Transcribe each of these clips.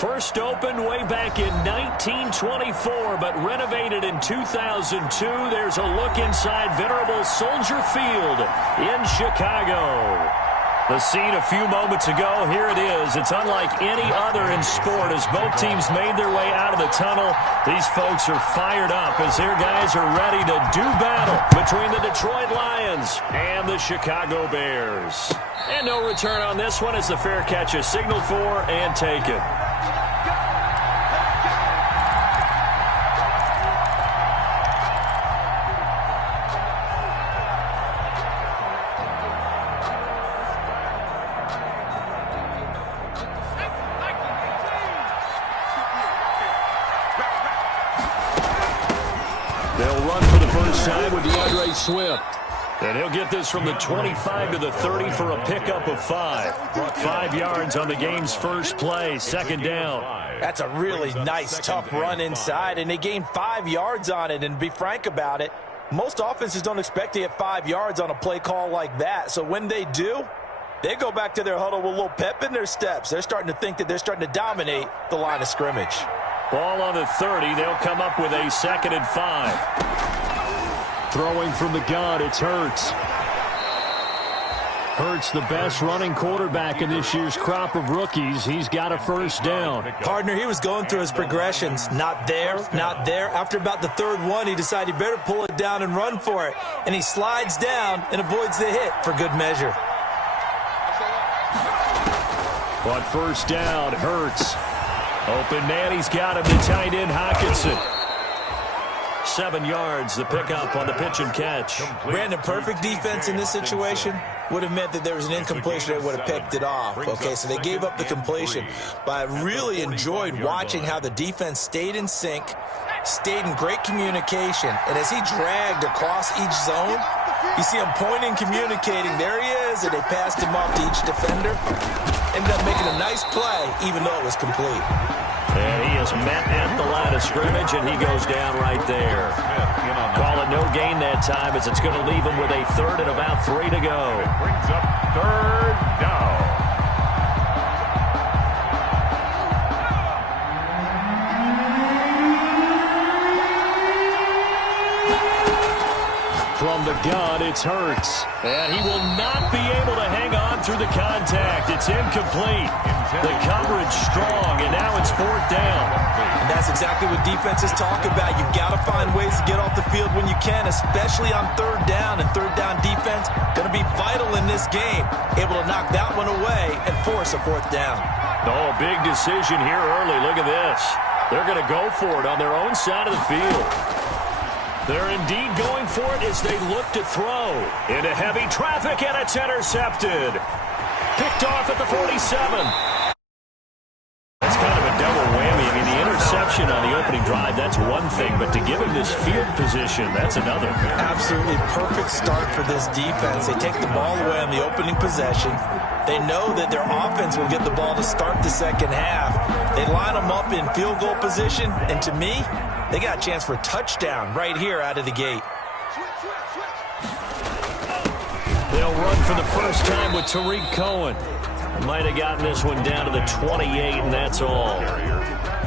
First opened way back in 1924, but renovated in 2002. There's a look inside venerable Soldier Field in Chicago. The scene a few moments ago, here it is. It's unlike any other in sport as both teams made their way out of the tunnel. These folks are fired up as their guys are ready to do battle between the Detroit Lions and the Chicago Bears. And no return on this one as the fair catch is signaled for and taken. They'll run for the first time with DeAndre Swift. And he'll get this from the 25 to the 30 for a pickup of 5. 5 yards on the game's first play, second down. That's a really nice, tough run inside, and they gained 5 yards on it. And to be frank about it, most offenses don't expect to get 5 yards on a play call like that. So when they do, they go back to their huddle with a little pep in their steps. They're starting to think that they're starting to dominate the line of scrimmage. Ball on the 30. They'll come up with a 2nd and 5. Throwing from the gun, it's Hurts. Hurts, the best running quarterback in this year's crop of rookies. He's got a first down. Partner, he was going through his progressions. Not there, not there. After about the third one, he decided he better pull it down and run for it. And he slides down and avoids the hit for good measure. But first down, Hurts. Open man, he's got him to tight end Hockenson. 7 yards, the pickup on the pitch and catch. Brandon, perfect defense in this situation would have meant that there was an incompletion. They would have picked it off. Okay, so they gave up the completion. But I really enjoyed watching how the defense stayed in sync, stayed in great communication. And as he dragged across each zone, you see him pointing, communicating. There he is, and they passed him off to each defender. Ended up making a nice play, even though it was complete. And he is met at the line of scrimmage, and he goes down right there. Call it no gain that time as it's going to leave him with a 3rd and about 3 to go. It brings up 3rd down. From the gun, it's Hurts. And he will not be able to hang on through the contact. It's incomplete. The coverage strong, and now it's 4th down. And that's exactly what defenses talk about. You've got to find ways to get off the field when you can, especially on 3rd down. And 3rd down defense going to be vital in this game. Able to knock that one away and force a 4th down. Oh, big decision here early. Look at this. They're going to go for it on their own side of the field. They're indeed going for it as they look to throw. Into heavy traffic, and it's intercepted. Picked off at the 47. That's kind of a double whammy. I mean, the interception on the opening drive, that's one thing. But to give him this field position, that's another. Absolutely perfect start for this defense. They take the ball away on the opening possession. They know that their offense will get the ball to start the second half. They line them up in field goal position. And to me, they got a chance for a touchdown right here out of the gate. They'll run for the first time with Tariq Cohen. Might have gotten this one down to the 28, and that's all.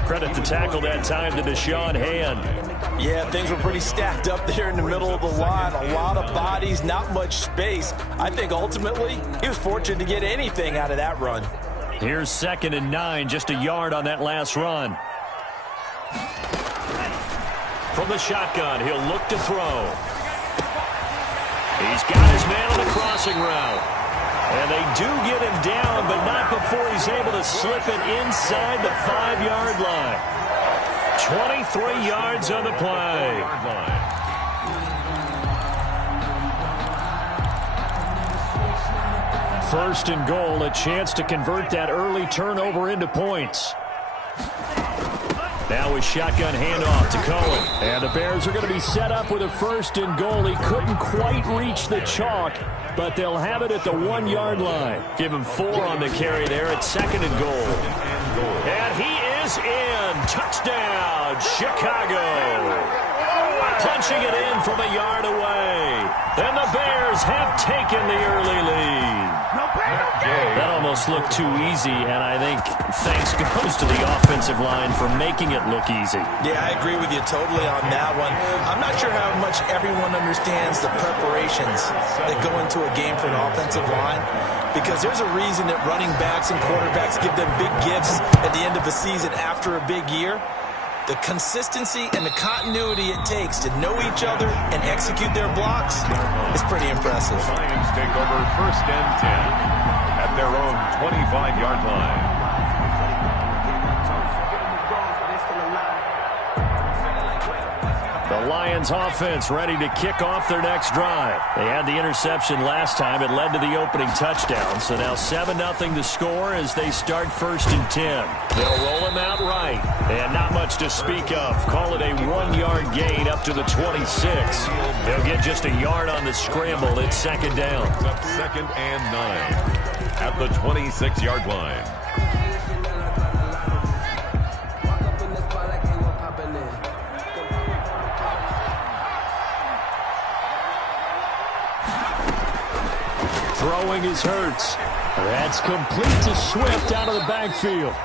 Credit the tackle that time to Deshaun Hand. Yeah, things were pretty stacked up there in the middle of the line. A lot of bodies, not much space. I think ultimately he was fortunate to get anything out of that run. Here's 2nd and 9, just a yard on that last run. From the shotgun, he'll look to throw. He's got his man on the crossing route. And they do get him down, but not before he's able to slip it inside the 5-yard line. 23 yards on the play. First and goal, a chance to convert that early turnover into points. Now a shotgun handoff to Cohen. And the Bears are going to be set up with a 1st and goal. He couldn't quite reach the chalk, but they'll have it at the 1-yard line. Give him 4 on the carry there at 2nd and goal. And he is in. Touchdown, Chicago. punching it in from a yard away. And the Bears have taken the early lead. That almost looked too easy, and I think thanks goes to the offensive line for making it look easy. Yeah, I agree with you totally on that one. I'm not sure how much everyone understands the preparations that go into a game for an offensive line, because there's a reason that running backs and quarterbacks give them big gifts at the end of the season after a big year. The consistency and the continuity it takes to know each other and execute their blocks is pretty impressive. The Lions take over 1st and 10 at their own 25-yard line. The Lions offense ready to kick off their next drive. They had the interception last time. It led to the opening touchdown. So now 7-0 to score as they start 1st and 10. They'll roll him out right. And not much to speak of. Call it a 1-yard gain up to the 26. They'll get just a yard on the scramble. It's 2nd down. It's up 2nd and 9 at the 26-yard line. Throwing is Hurts. That's complete to Swift out of the backfield.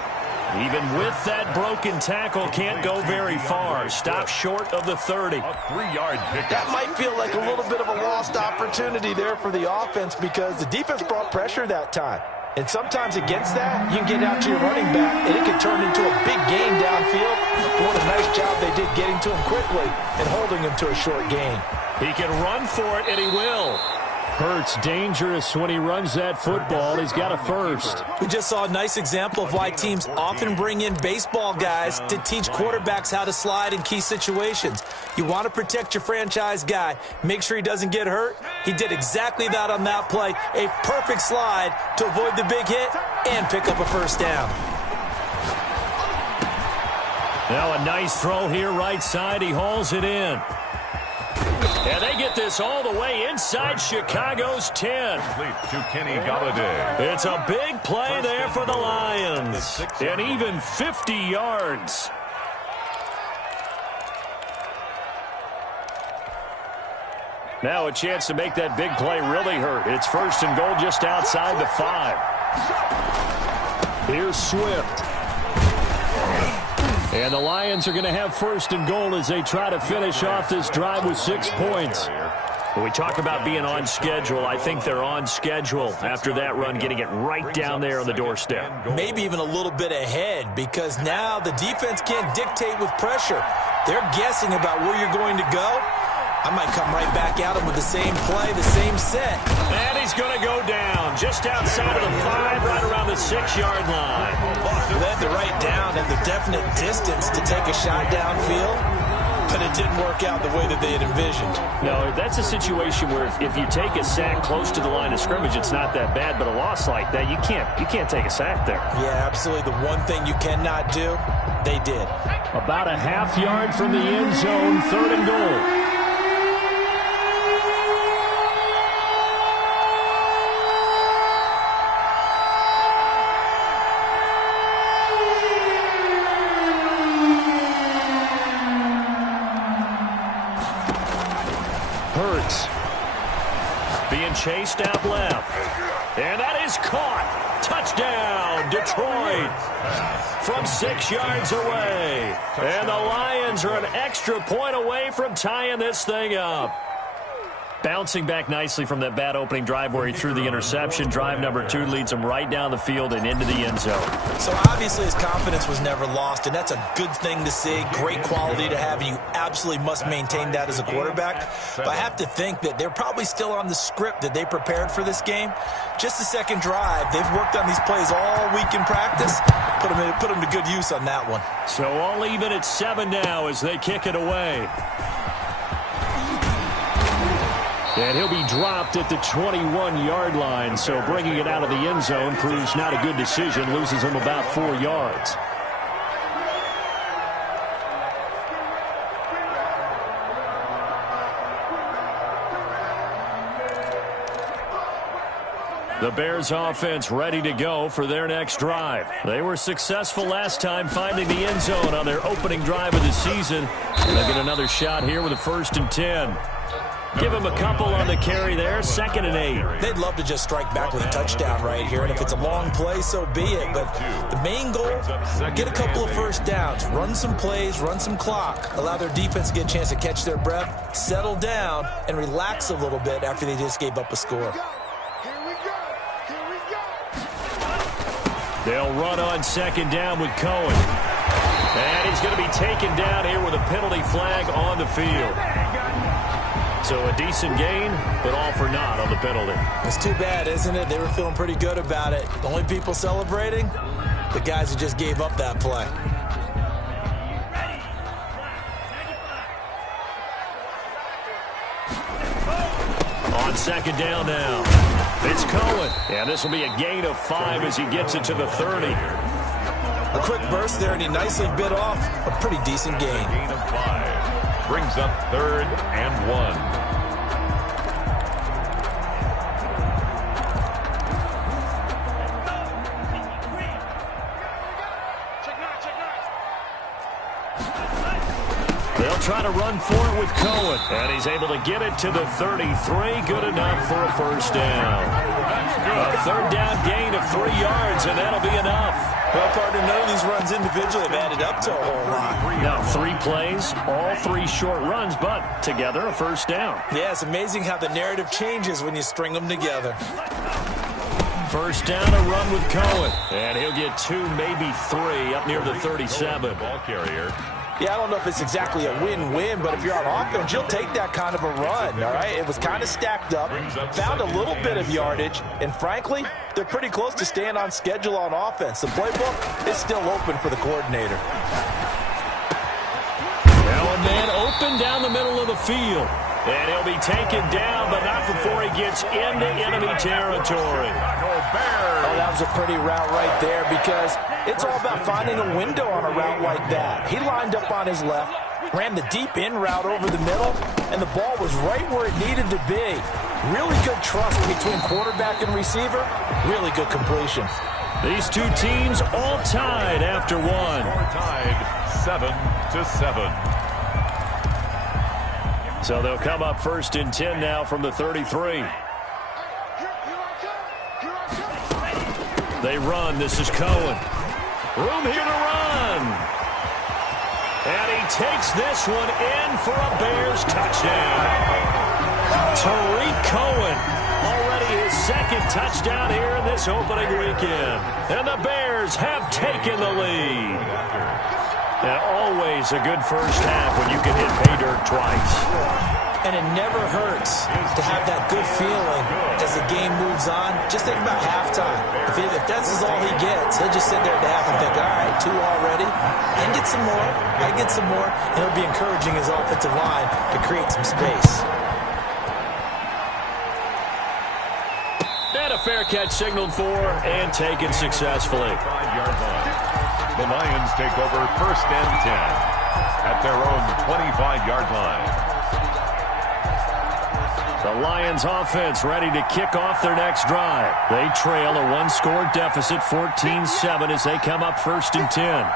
Even with that broken tackle, can't go very far. Stop short of the 30. A 3-yard pickup. That might feel like a little bit of a lost opportunity there for the offense, because the defense brought pressure that time. And sometimes against that, you can get out to your running back, and it can turn into a big gain downfield. What a nice job they did getting to him quickly and holding him to a short gain. He can run for it, and he will. Hurts dangerous when he runs that football. He's got a first. We just saw a nice example of why teams often bring in baseball guys to teach quarterbacks how to slide in key situations. You want to protect your franchise guy. Make sure he doesn't get hurt. He did exactly that on that play. A perfect slide to avoid the big hit and pick up a first down. Now a nice throw here right side. He hauls it in. And they get this all the way inside Chicago's 10. To Kenny Galladay. It's a big play there for the Lions. And even 50 yards. Now a chance to make that big play really hurt. It's 1st and goal just outside the 5. Here's Swift. And the Lions are going to have 1st and goal as they try to finish off this drive with 6 points. When we talk about being on schedule, I think they're on schedule after that run, getting it right down there on the doorstep. Maybe even a little bit ahead, because now the defense can't dictate with pressure. They're guessing about where you're going to go. I might come right back at him with the same play, the same set. And he's going to go down just outside of the 5, right around the 6-yard line. Led the right down and the definite distance to take a shot downfield, but it didn't work out the way that they had envisioned. No, that's a situation where if you take a sack close to the line of scrimmage, it's not that bad, but a loss like that, you can't take a sack there. Yeah, absolutely. The one thing you cannot do, they did. About a half yard from the end zone, 3rd and goal. Being chased out left. And that is caught. Touchdown, Detroit. From 6 yards away. And the Lions are an extra point away from tying this thing up. Bouncing back nicely from that bad opening drive where he threw the interception. Drive number 2 leads him right down the field and into the end zone. So obviously his confidence was never lost, and that's a good thing to see. Great quality to have, and you absolutely must maintain that as a quarterback. But I have to think that they're probably still on the script that they prepared for this game. Just the second drive. They've worked on these plays all week in practice. Put them to good use on that one. So all even at 7 now as they kick it away. And he'll be dropped at the 21-yard line, so bringing it out of the end zone proves not a good decision, loses him about 4 yards. The Bears offense ready to go for their next drive. They were successful last time finding the end zone on their opening drive of the season. And they'll get another shot here with a 1st and 10. Give him a couple on the carry there, 2nd and 8. They'd love to just strike back with a touchdown right here, and if it's a long play, so be it. But the main goal, get a couple of first downs, run some plays, run some clock, allow their defense to get a chance to catch their breath, settle down, and relax a little bit after they just gave up a score. They'll run on 2nd down with Cohen. And he's going to be taken down here with a penalty flag on the field. So a decent gain, but all for naught on the penalty. It's too bad, isn't it? They were feeling pretty good about it. The only people celebrating, the guys who just gave up that play. On 2nd down now, it's Cohen. And this will be a gain of 5 as he gets it to the 30. A quick burst there, and he nicely bit off a pretty decent gain. Gain of 5. Brings up 3rd and 1. They'll try to run for it with Cohen. And he's able to get it to the 33. Good enough for a 1st down. A 3rd down gain of 3 yards, and that'll be enough. Well, partner, none of these runs individually have added up to a whole lot. Now, 3 plays, all 3 short runs, but together a 1st down. Yeah, it's amazing how the narrative changes when you string them together. 1st down, a run with Cohen. And he'll get 2, maybe 3 up near the 37. Ball carrier. Yeah, I don't know if it's exactly a win-win, but if you're on offense, you'll take that kind of a run, all right? It was kind of stacked up, found a little bit of yardage, and frankly, they're pretty close to staying on schedule on offense. The playbook is still open for the coordinator. Now a man open down the middle of the field. And he'll be taken down, but not before he gets into enemy territory. Oh, that was a pretty route right there because it's all about finding a window on a route like that. He lined up on his left, ran the deep in route over the middle, and the ball was right where it needed to be. Really good trust between quarterback and receiver. Really good completion. These two teams all tied after one. Tied 7-7. So they'll come up 1st and 10 now from the 33. They run. This is Cohen. Room here to run. And he takes this one in for a Bears touchdown. Tariq Cohen, already his 2nd touchdown here in this opening weekend. And the Bears have taken the lead. And always a good first half when you can hit pay dirt twice. And it never hurts to have that good feeling as the game moves on. Just think about halftime. If that's all he gets, he'll just sit there at the half and think, all right, 2 already. I get some more. I get some more. And he'll be encouraging his offensive line to create some space. And a fair catch signaled for and taken successfully. 5-yard line. The Lions take over 1st and 10 at their own 25-yard line. The Lions offense ready to kick off their next drive. They trail a 1-score deficit, 14-7, as they come up 1st and 10.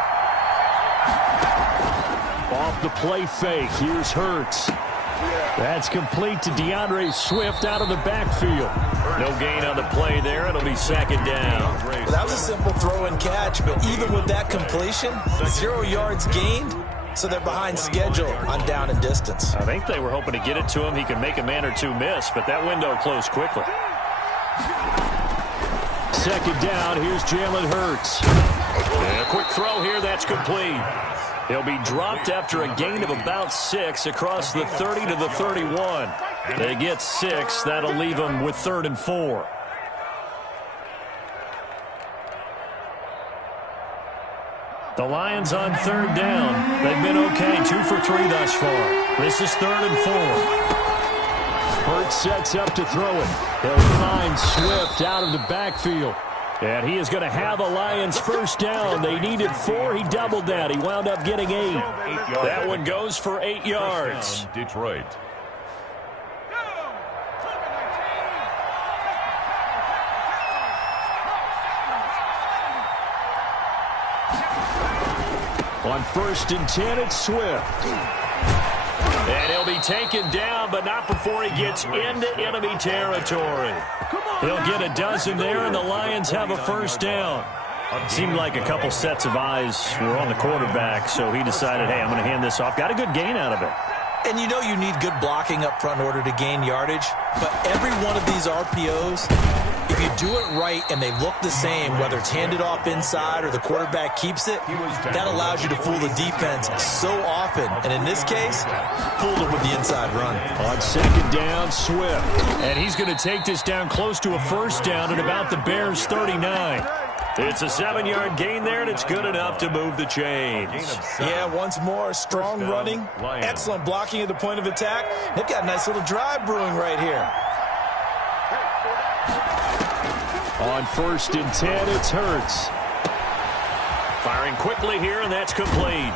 Off the play fake, here's Hurts. That's complete to DeAndre Swift out of the backfield. No gain on the play there. It'll be 2nd down. Well, that was a simple throw and catch, but even with that completion, 0 yards gained, so they're behind schedule on down and distance. I think they were hoping to get it to him. He could make a man or 2 miss, but that window closed quickly. 2nd down, here's Jalen Hurts. And a quick throw here, that's complete. He'll be dropped after a gain of about 6 across the 30 to the 31. They get 6. That'll leave them with 3rd and 4. The Lions on 3rd down. They've been okay, 2 for 3 thus far. This is 3rd and 4. Hurts sets up to throw it. He'll find Swift out of the backfield. And he is going to have a Lions 1st down. They needed 4. He doubled that. He wound up getting 8. That one goes for 8 yards. On 1st and 10, it's Swift. And he'll be taken down, but not before he gets into enemy territory. He'll get a dozen there, and the Lions have a first down. Seemed like a couple sets of eyes were on the quarterback, so he decided, hey, I'm going to hand this off. Got a good gain out of it. And you know you need good blocking up front in order to gain yardage, but every one of these RPOs, if you do it right and they look the same, whether it's handed off inside or the quarterback keeps it, that allows you to fool the defense so often. And in this case, fooled it with the inside run. On 2nd down, Swift. And he's going to take this down close to a first down at about the Bears' 39. It's a 7-yard gain there, and it's good enough to move the chains. Yeah, once more, strong running, excellent blocking at the point of attack. They've got a nice little drive brewing right here. On 1st and 10, it's Hurts. Firing quickly here, and that's complete.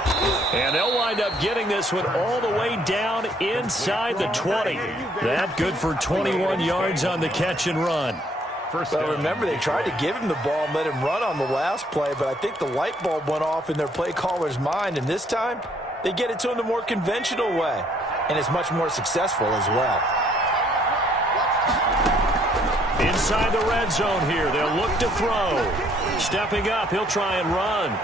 And they'll wind up getting this one all the way down inside the 20. That good for 21 yards on the catch and run. Well, remember, they tried to give him the ball and let him run on the last play, but I think the light bulb went off in their play caller's mind, and this time they get it to him the more conventional way, and it's much more successful as well. Inside the red zone here, they'll look to throw. Stepping up, he'll try and run.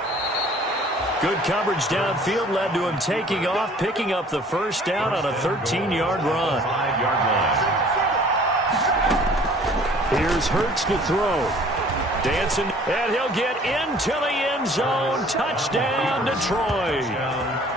Good coverage downfield led to him taking off, picking up the first down on a 13-yard run. 5-yard line. Here's Hurts to throw. Dancing, and he'll get into the end zone. Touchdown, Detroit.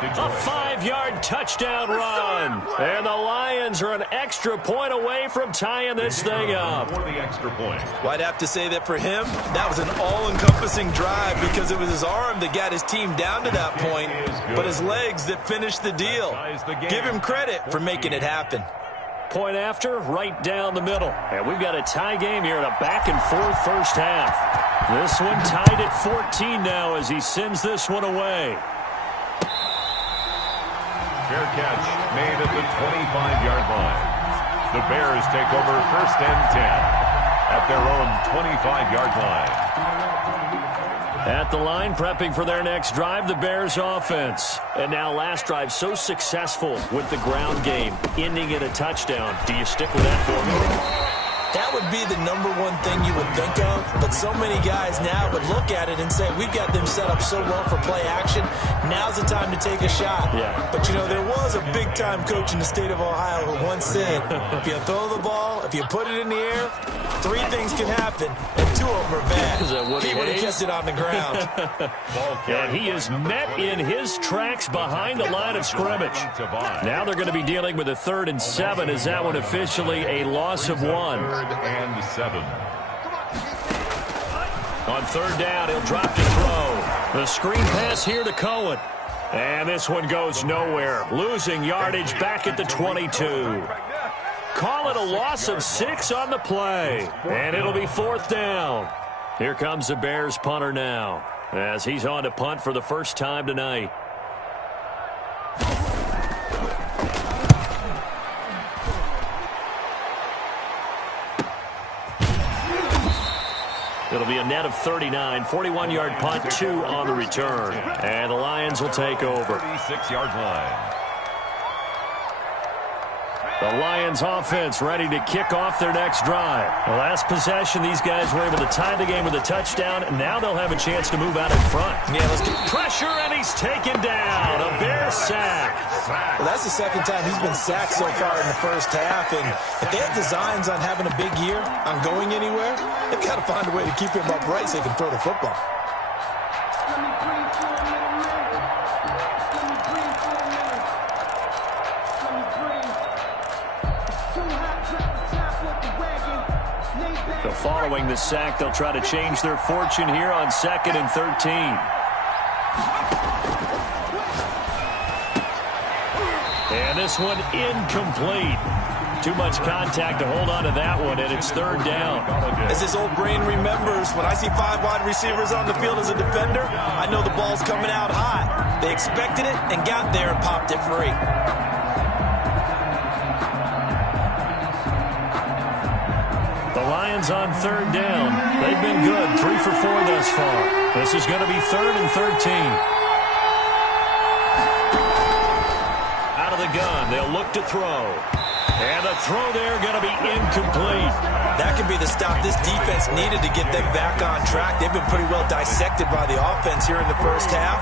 A 5-yard touchdown run. And the Lions are an extra point away from tying this thing up. For the extra point. Well, I'd have to say that for him, that was an all-encompassing drive because it was his arm that got his team down to that point, but his legs that finished the deal. Give him credit for making it happen. Point after, right down the middle. And we've got a tie game here in a back-and-forth first half. This one tied at 14 now as he sends this one away. Fair catch made at the 25-yard line. The Bears take over 1st and 10 at their own 25-yard line. At the line, prepping for their next drive, the Bears offense. And now last drive so successful with the ground game, ending in a touchdown. Do you stick with that formula? That would be the number one thing you would think of, but so many guys now would look at it and say, we've got them set up so well for play action, now's the time to take a shot. Yeah. But, you know, there was a big-time coach in the state of Ohio who once said, if you throw the ball, if you put it in the air, 3 things can happen, and 2 of them are bad. He would have kept it on the ground. And he is met in his tracks behind the line of scrimmage. Now they're going to be dealing with a 3rd and 7. Is that one officially a loss of 1? 3rd and 7. On 3rd down, he'll drop to throw. The screen pass here to Cohen. And this one goes nowhere. Losing yardage back at the 22. Call it a loss of 6 on the play. And it'll be 4th down. Here comes the Bears punter now, as he's on to punt for the first time tonight. It'll be a net of 39, 41-yard punt, 2 on the return. And the Lions will take over. 36-yard line. The Lions offense ready to kick off their next drive. The last possession, these guys were able to tie the game with a touchdown, and now they'll have a chance to move out in front. Yeah, let's get pressure, and he's taken down. A Bear sack. Well, that's the second time he's been sacked so far in the first half, and if they have designs on having a big year, on going anywhere, they've got to find a way to keep him upright so he can throw the football. So following the sack, they'll try to change their fortune here on 2nd and 13. And this one incomplete. Too much contact to hold on to that one, and it's 3rd down. As his old brain remembers, when I see 5 wide receivers on the field as a defender, I know the ball's coming out hot. They expected it and got there and popped it free. The Lions on 3rd down. They've been good, 3 for 4 thus far. This is going to be 3rd and 13. out of the gun. They'll look to throw. And the throw there going to be incomplete. That could be the stop this defense needed to get them back on track. They've been pretty well dissected by the offense here in the first half.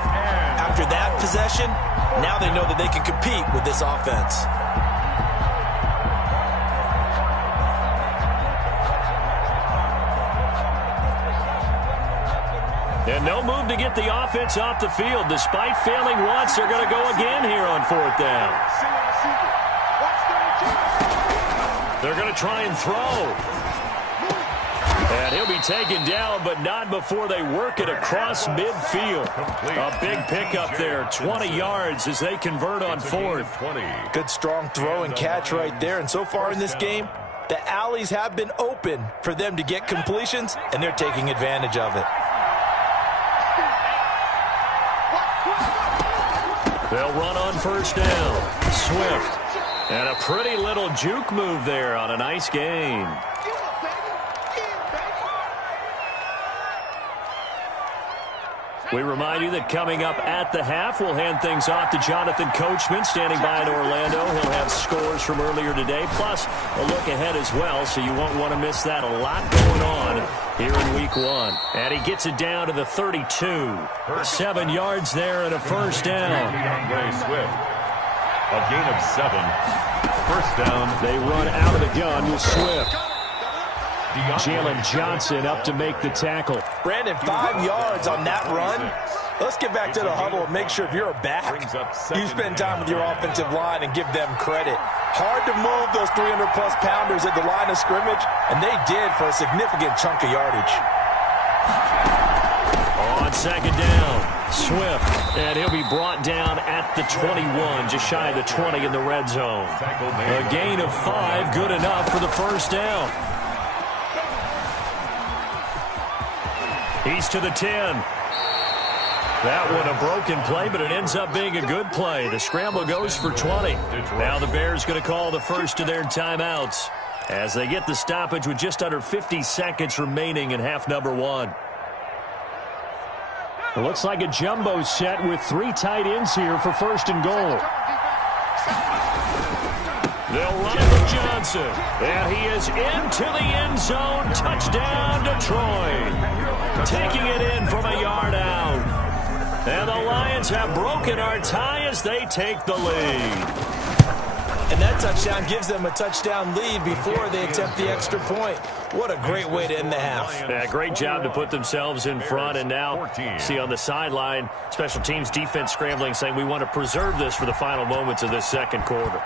After that possession, now they know that they can compete with this offense. And no move to get the offense off the field. Despite failing once, they're going to go again here on fourth down. They're going to try and throw. And he'll be taken down, but not before they work it across midfield. A big pickup there, 20 yards as they convert on fourth. Good strong throw and catch right there. And so far in this game, the alleys have been open for them to get completions, and they're taking advantage of it. They'll run on first down. Swift. And a pretty little juke move there on a nice gain. We remind you that coming up at the half, we'll hand things off to Jonathan Coachman, standing by in Orlando. He'll have scores from earlier today, plus a look ahead as well, so you won't want to miss that. A lot going on here in week one. And he gets it down to the 32. 7 yards there and a first down. A gain of 7. First down. They run out of the gun with Swift. Jalen Johnson up to make the tackle. Brandon, 5 yards on that run. Let's get back to the huddle and make sure if you're a back, you spend time with your offensive line and give them credit. Hard to move those 300-plus pounders at the line of scrimmage, and they did for a significant chunk of yardage. On second down, Swift, and he'll be brought down at the 21, just shy of the 20 in the red zone. A gain of 5, good enough for the first down. He's to the 10. That one a broken play, but it ends up being a good play. The scramble goes for 20. Now the Bears going to call the first of their timeouts as they get the stoppage with just under 50 seconds remaining in half number 1. It looks like a jumbo set with 3 tight ends here for first and goal. They'll run it with Johnson. And he is into the end zone. Touchdown, Detroit. Taking it in from a yard out. And the Lions have broken our tie as they take the lead. And that touchdown gives them a touchdown lead before they attempt the extra point. What a great way to end the half. Yeah, great job to put themselves in front. And now, see on the sideline, special teams defense scrambling, saying we want to preserve this for the final moments of this second quarter.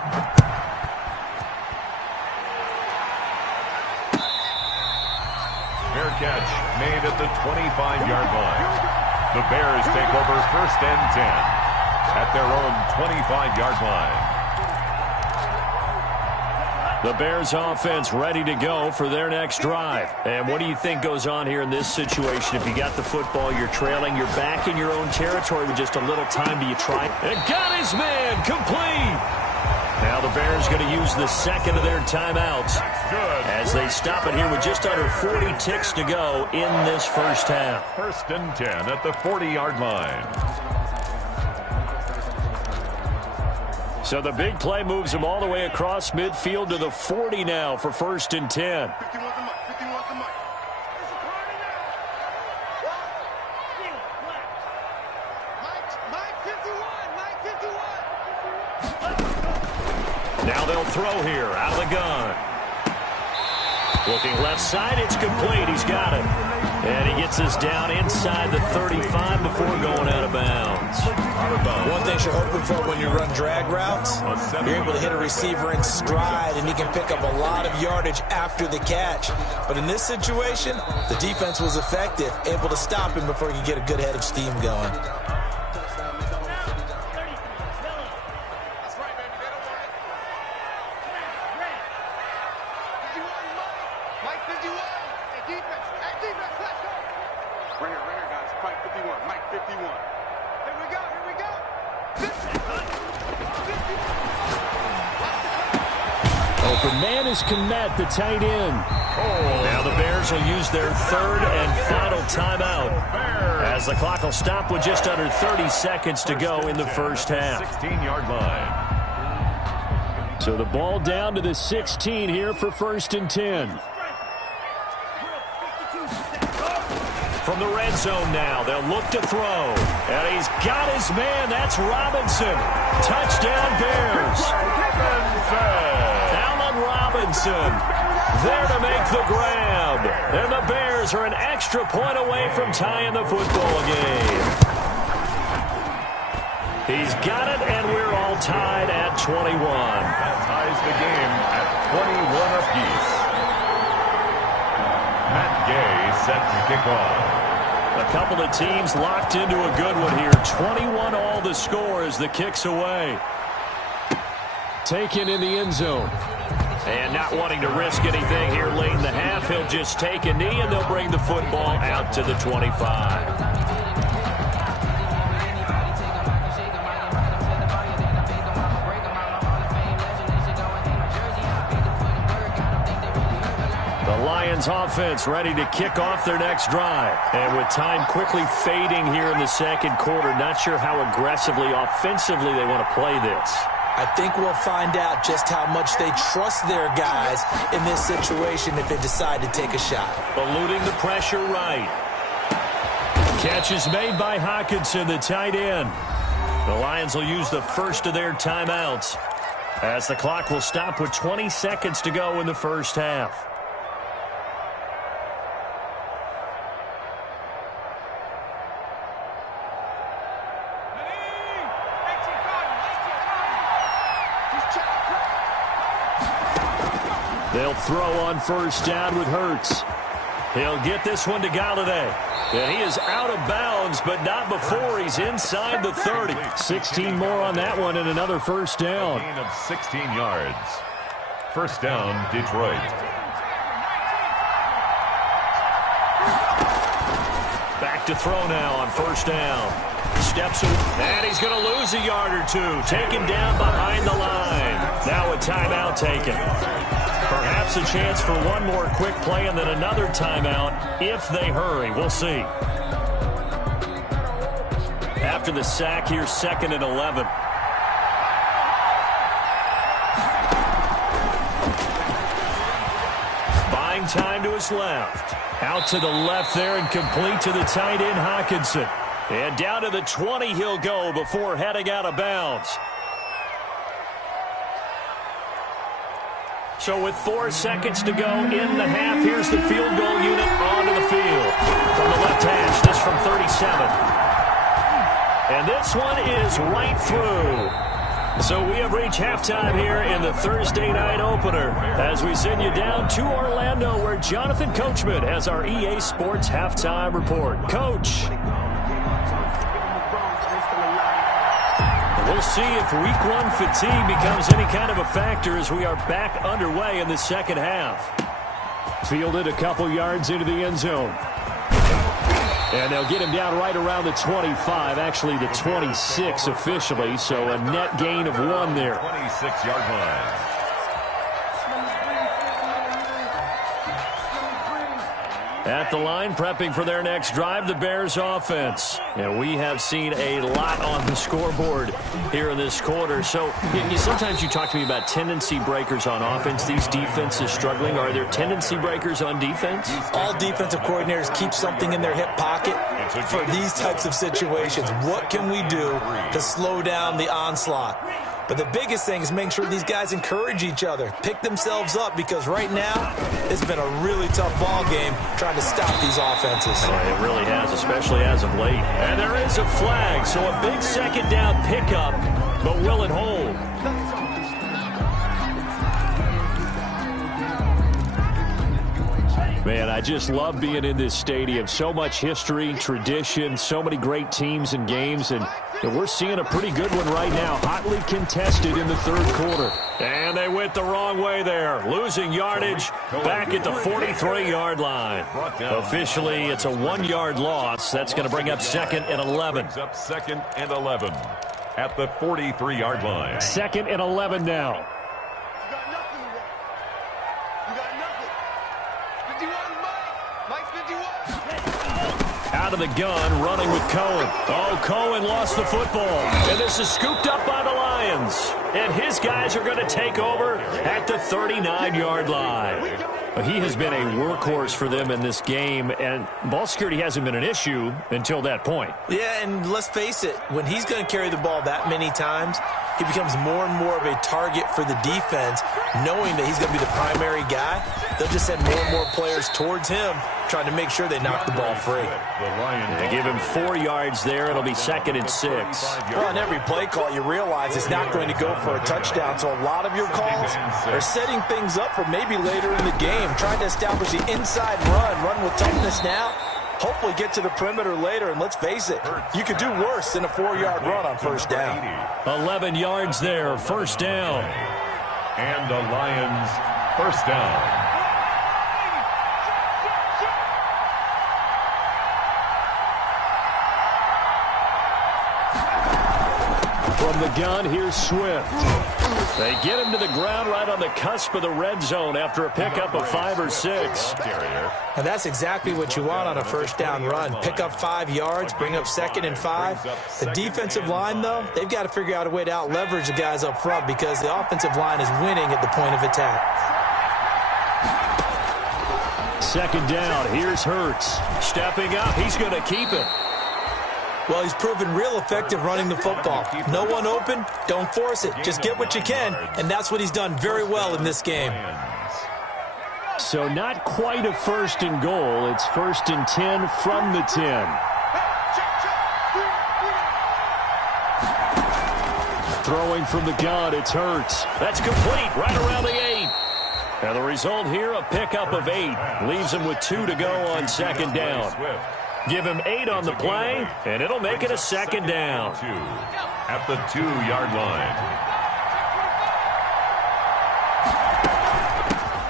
Fair catch made at the 25-yard line. The Bears take over first and 10 at their own 25-yard line. The Bears offense ready to go for their next drive. And what do you think goes on here in this situation? If you got the football, you're trailing, you're back in your own territory with just a little time. Do you try? And got his man complete. Now the Bears going to use the second of their timeouts as they stop it here with just under 40 ticks to go in this first half. First and 10 at the 40-yard line. So the big play moves them all the way across midfield to the 40 now for first and 10. Now they'll throw here out of the gun. Looking left side, it's complete. He's got it. And he gets us down inside the 35 before going out of bounds. One thing you're hoping for when you run drag routes, you're able to hit a receiver in stride, and he can pick up a lot of yardage after the catch. But in this situation, the defense was effective, able to stop him before he could get a good head of steam going. Komet, the tight end. Now the Bears will use their third and final timeout as the clock will stop with just under 30 seconds to go in the first half. 16-yard line. So the ball down to the 16 here for 1st and 10. From the red zone now, they'll look to throw. And he's got his man. That's Robinson. Touchdown, Bears. Allen Robinson there to make the grab. And the Bears are an extra point away from tying the football game. He's got it, and we're all tied at 21. That ties the game at 21 apiece. Matt Gay set to kick off. A couple of teams locked into a good one here. 21 all the score as the kick's away. Taken in the end zone. And not wanting to risk anything here late in the half, he'll just take a knee, and they'll bring the football out to the 25. Lions offense ready to kick off their next drive. And with time quickly fading here in the second quarter, not sure how aggressively, offensively they want to play this. I think we'll find out just how much they trust their guys in this situation if they decide to take a shot. Eluding the pressure right. Catch is made by Hockenson, the tight end. The Lions will use the first of their timeouts as the clock will stop with 20 seconds to go in the first half. They'll throw on first down with Hurts. He'll get this one to Galladay. And he is out of bounds, but not before he's inside the 30. 16 more on that one and another first down. A gain of 16 yards. First down, Detroit. Back to throw now on first down. Steps away, and he's going to lose a yard or two. Taken down behind the line. Now a timeout taken. Perhaps a chance for one more quick play and then another timeout if they hurry. We'll see. After the sack, here's 2nd and 11. Buying time to his left. Out to the left there and complete to the tight end, Hockenson. And down to the 20 he'll go before heading out of bounds. So with 4 seconds to go in the half, here's the field goal unit onto the field. From the left hash, this from 37. And this one is right through. So we have reached halftime here in the Thursday night opener as we send you down to Orlando where Jonathan Coachman has our EA Sports halftime report. Coach. We'll see if week one fatigue becomes any kind of a factor as we are back underway in the second half. Fielded a couple yards into the end zone. And they'll get him down right around the 25, actually the 26 officially, so a net gain of 1 there. 26-yard line. At the line, prepping for their next drive, the Bears offense. And we have seen a lot on the scoreboard here in this quarter. So sometimes you talk to me about tendency breakers on offense. These defenses struggling. Are there tendency breakers on defense? All defensive coordinators keep something in their hip pocket for these types of situations. What can we do to slow down the onslaught? But the biggest thing is making sure these guys encourage each other, pick themselves up, because right now it's been a really tough ball game trying to stop these offenses. It really has, especially as of late. And there is a flag, so a big second down pickup, but will it hold? Man, I just love being in this stadium. So much history, tradition, so many great teams and games, and we're seeing a pretty good one right now, hotly contested in the third quarter. And they went the wrong way there, losing yardage back at the 43-yard line. Officially, it's a 1-yard loss. That's going to bring up 2nd and 11. Brings up 2nd and 11 at the 43-yard line. 2nd and 11 now. Out out of the gun, running with Cohen. Oh, Cohen lost the football. And this is scooped up by the Lions. And his guys are going to take over at the 39-yard line. He has been a workhorse for them in this game, and ball security hasn't been an issue until that point. Yeah, and let's face it, when he's going to carry the ball that many times, he becomes more and more of a target for the defense, knowing that he's going to be the primary guy. They'll just send more and more players towards him, trying to make sure they knock the ball free. They give him 4 yards there. It'll be 2nd and 6. Well, on every play call, you realize it's not going to go for a touchdown. So a lot of your calls are setting things up for maybe later in the game, trying to establish the inside run with toughness now. Hopefully get to the perimeter later, and let's face it, you could do worse than a 4-yard run on first down. 11 yards there, first down. And the Lions first down. From the gun, here's Swift. They get him to the ground right on the cusp of the red zone after a pickup of 5 or 6. And that's exactly what you want on a first down run. Pick up 5 yards, bring up 2nd and 5. The defensive line, though, they've got to figure out a way to out-leverage the guys up front because the offensive line is winning at the point of attack. 2nd down, here's Hurts. Stepping up, he's going to keep it. Well, he's proven real effective running the football. No one open, don't force it. Just get what you can, and that's what he's done very well in this game. So not quite a 1st and goal. It's 1st and 10 from the 10. Throwing from the gun, it's Hurts. That's complete, right around the 8. And the result here, a pickup of 8. Leaves him with 2 to go on 2nd down. Give him 8 on the play, and it'll make it a 2nd down. At the 2-yard line.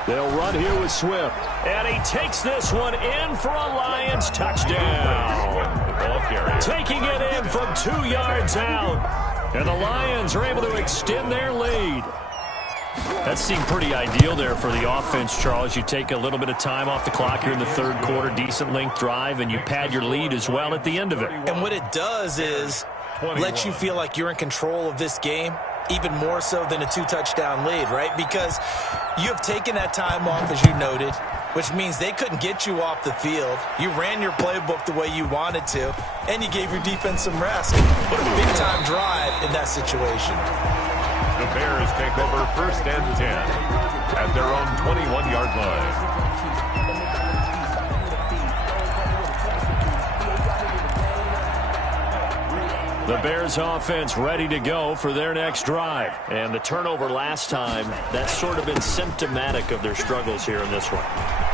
They'll run here with Swift. And he takes this one in for a Lions touchdown. Taking it in from 2 yards out. And the Lions are able to extend their lead. That seemed pretty ideal there for the offense, Charles. You take a little bit of time off the clock here in the 3rd quarter, decent length drive, and you pad your lead as well at the end of it. And what it does is let you feel like you're in control of this game, even more so than a 2-touchdown lead, right? Because you have taken that time off, as you noted, which means they couldn't get you off the field. You ran your playbook the way you wanted to, and you gave your defense some rest. What a big-time drive in that situation. The Bears take over 1st and 10 at their own 21-yard line. The Bears offense ready to go for their next drive. And the turnover last time, that's sort of been symptomatic of their struggles here in this one.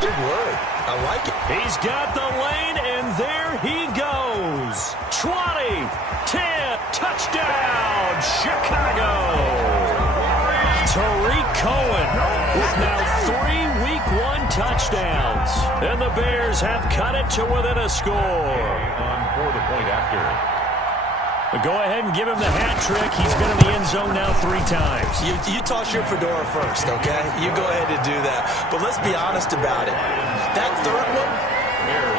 Good word. I like it. He's got the lane, and there he goes. 20, 10, touchdown, Chicago. Tariq Cohen with now 3 Week 1 touchdowns. And the Bears have cut it to within a score. On for the point after. Go ahead and give him the hat trick. He's been in the end zone now 3 times. You toss your fedora first, okay? You go ahead and do that. But let's be honest about it. That 3rd one,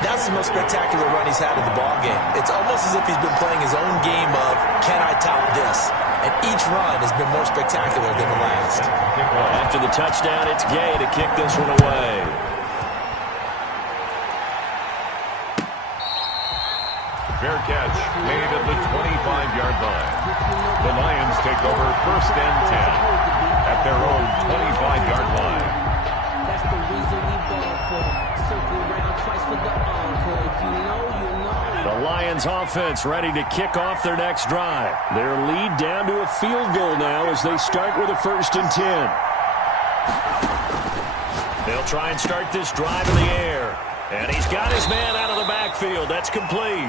that's the most spectacular run he's had in the ballgame. It's almost as if he's been playing his own game of, can I top this? And each run has been more spectacular than the last. After the touchdown, it's Gay to kick this one away. Fair catch made at the 25-yard line. The Lions take over 1st and 10 at their own 25-yard line. That's the reason we ball for. Circle around twice for the encore. If you know, you know. The Lions offense ready to kick off their next drive. Their lead down to a field goal now as they start with a 1st and 10. They'll try and start this drive in the air. And he's got his man out of the backfield. That's complete.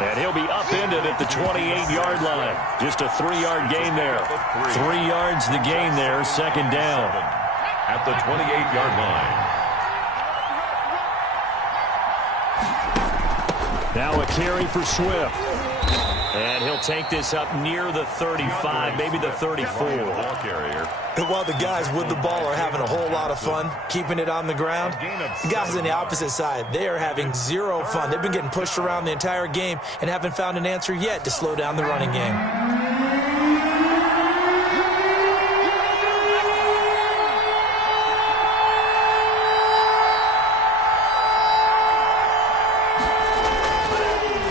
And he'll be upended at the 28-yard line. Just a 3-yard gain there. 3 yards the gain there, 2nd down. At the 28-yard line. Now a carry for Swift. And he'll take this up near the 35, maybe the 34. And while the guys with the ball are having a whole lot of fun keeping it on the ground, the guys on the opposite side, they are having zero fun. They've been getting pushed around the entire game and haven't found an answer yet to slow down the running game.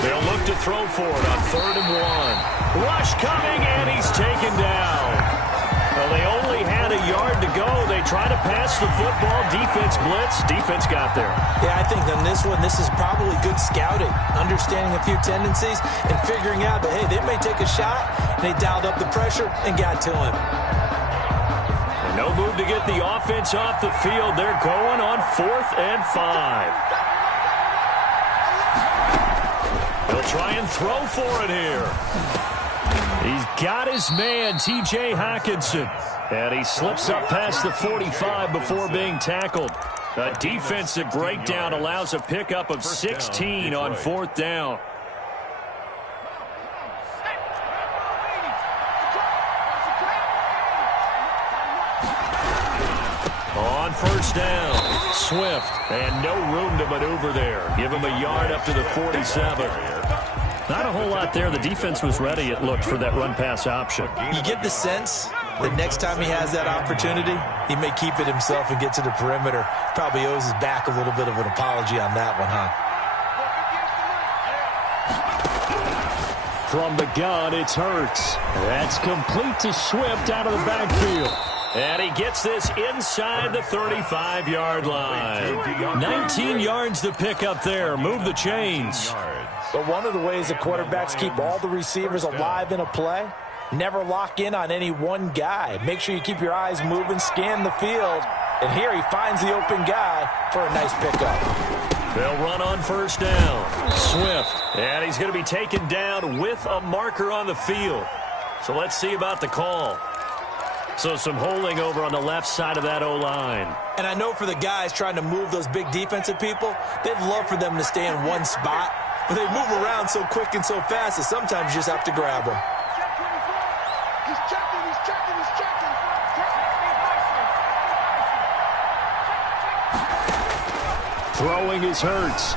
They'll look to throw for it on 3rd and 1. Rush coming, and he's taken down. Well, they only had a yard to go. They try to pass the football. Defense blitz. Defense got there. Yeah, I think on this one, this is probably good scouting, understanding a few tendencies and figuring out that, hey, they may take a shot. And they dialed up the pressure and got to him. And no move to get the offense off the field. They're going on 4th and 5. He'll try and throw for it here. He's got his man, T.J. Hockenson. And he slips up past the 45 before being tackled. A defensive breakdown allows a pickup of 16 on 4th down. On 1st down, Swift, and no room to maneuver there. Give him a yard up to the 47. Not a whole lot there. The defense was ready, it looked, for that run-pass option. You get the sense that next time he has that opportunity, he may keep it himself and get to the perimeter. Probably owes his back a little bit of an apology on that one, huh? From the gun, it's Hurts. That's complete to Swift out of the backfield. And he gets this inside the 35-yard line. 19 yards to pick up there. Move the chains. But one of the ways the quarterbacks keep all the receivers alive in a play, never lock in on any one guy. Make sure you keep your eyes moving, scan the field. And here he finds the open guy for a nice pickup. They'll run on 1st down. Swift. And he's going to be taken down with a marker on the field. So let's see about the call. So some holding over on the left side of that O-line. And I know for the guys trying to move those big defensive people, they'd love for them to stay in one spot. But they move around so quick and so fast that sometimes you just have to grab them. He's checking. Throwing is Hurts.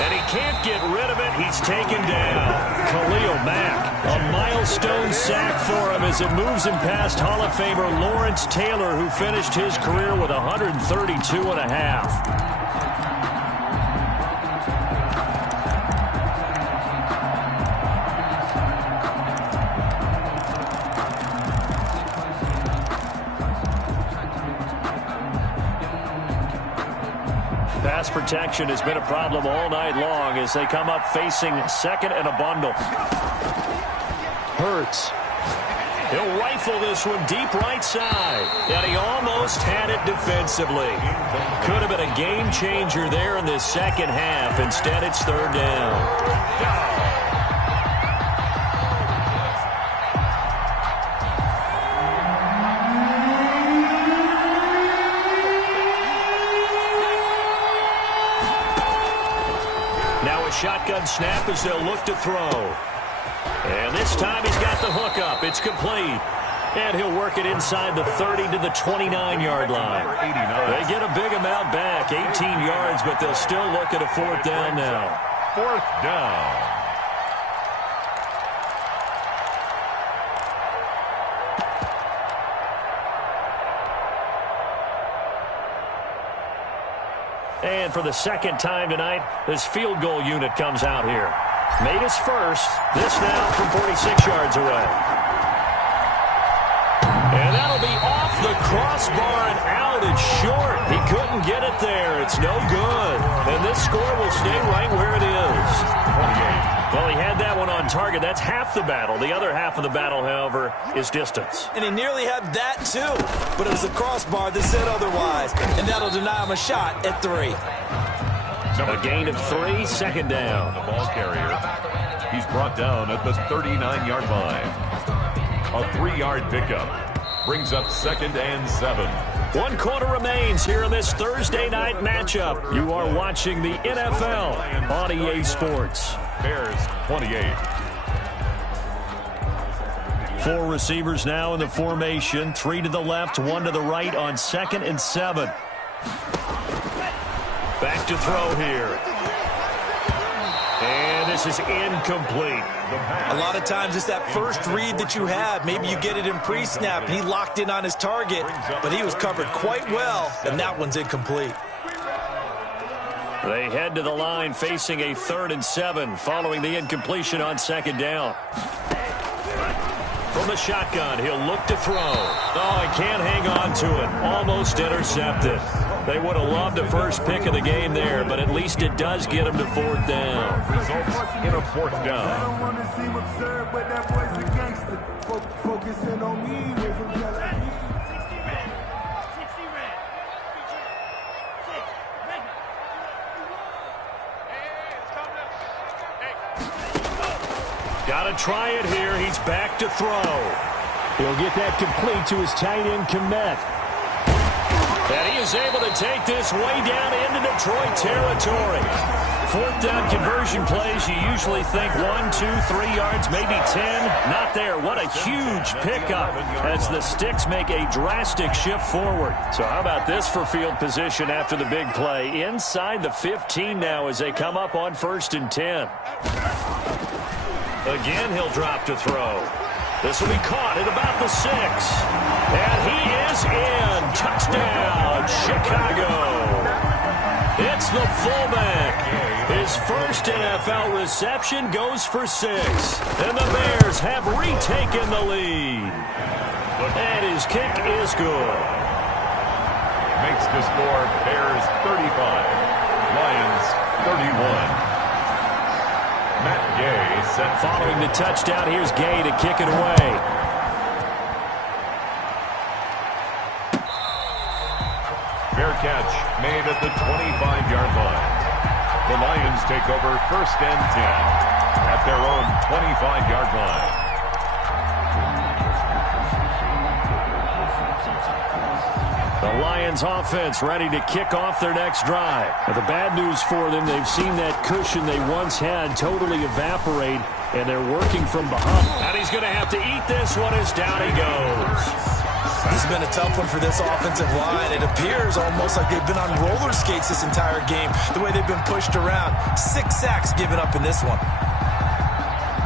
And he can't get rid of it. He's taken down. Khalil Mack, a milestone sack for him as it moves him past Hall of Famer Lawrence Taylor, who finished his career with 132 and a half. Pass protection has been a problem all night long as they come up facing 2nd and a bundle. Hurts. He'll rifle this one deep right side. And he almost had it defensively. Could have been a game changer there in this second half. Instead, it's 3rd down. Shotgun snap as they'll look to throw. And this time he's got the hook up. It's complete. And he'll work it inside the 30 to the 29-yard line. They get a big amount back, 18 yards, but they'll still look at a 4th down now. 4th down. And for the second time tonight, this field goal unit comes out here. Made his first. This now from 46 yards away. And that'll be off the crossbar and out. It's short. He couldn't get it there. It's no good. And this score will stay right where it is. 28. Well, he had that one on target. That's half the battle. The other half of the battle, however, is distance. And he nearly had that, too. But it was the crossbar that said otherwise. And that'll deny him a shot at 3. A gain of 3, 2nd down. The ball carrier. He's brought down at the 39-yard line. A 3-yard pickup. Brings up 2nd and 7. 1 quarter remains here in this Thursday night matchup. You are watching the NFL on EA Sports. Bears 28. 4 receivers now in the formation. 3 to the left, 1 to the right on 2nd and 7. Back to throw here. And this is incomplete. A lot of times it's that first read that you have. Maybe you get it in pre-snap, and he locked in on his target, but he was covered quite well, and that one's incomplete. They head to the line facing a 3rd and 7 following the incompletion on 2nd down. From the shotgun, he'll look to throw. Oh, he can't hang on to it. Almost intercepted. They would have loved the first pick of the game there, but at least it does get him to 4th down. Results in a 4th down. I don't want to seem absurd, but that boy's a gangster. Focusing on me, away from yelling. Got to try it here. He's back to throw. He'll get that complete to his tight end, Komet. And he is able to take this way down into Detroit territory. 4th down conversion plays, you usually think 1, 2, 3 yards, maybe 10. Not there. What a huge pickup as the Sticks make a drastic shift forward. So how about this for field position after the big play? Inside the 15 now as they come up on 1st and 10. Again, he'll drop to throw. This will be caught at about the 6. And he is in. Touchdown, Chicago. It's the fullback. His first NFL reception goes for 6. And the Bears have retaken the lead. And his kick is good. Makes the score Bears 35, Lions 31. Matt Gay set. Following the touchdown, here's Gay to kick it away. Fair catch made at the 25-yard line. The Lions take over 1st and 10 at their own 25-yard line. The Lions offense ready to kick off their next drive. But the bad news for them, they've seen that cushion they once had totally evaporate, and they're working from behind. And he's going to have to eat this one as down he goes. This has been a tough one for this offensive line. It appears almost like they've been on roller skates this entire game, the way they've been pushed around. 6 sacks given up in this one.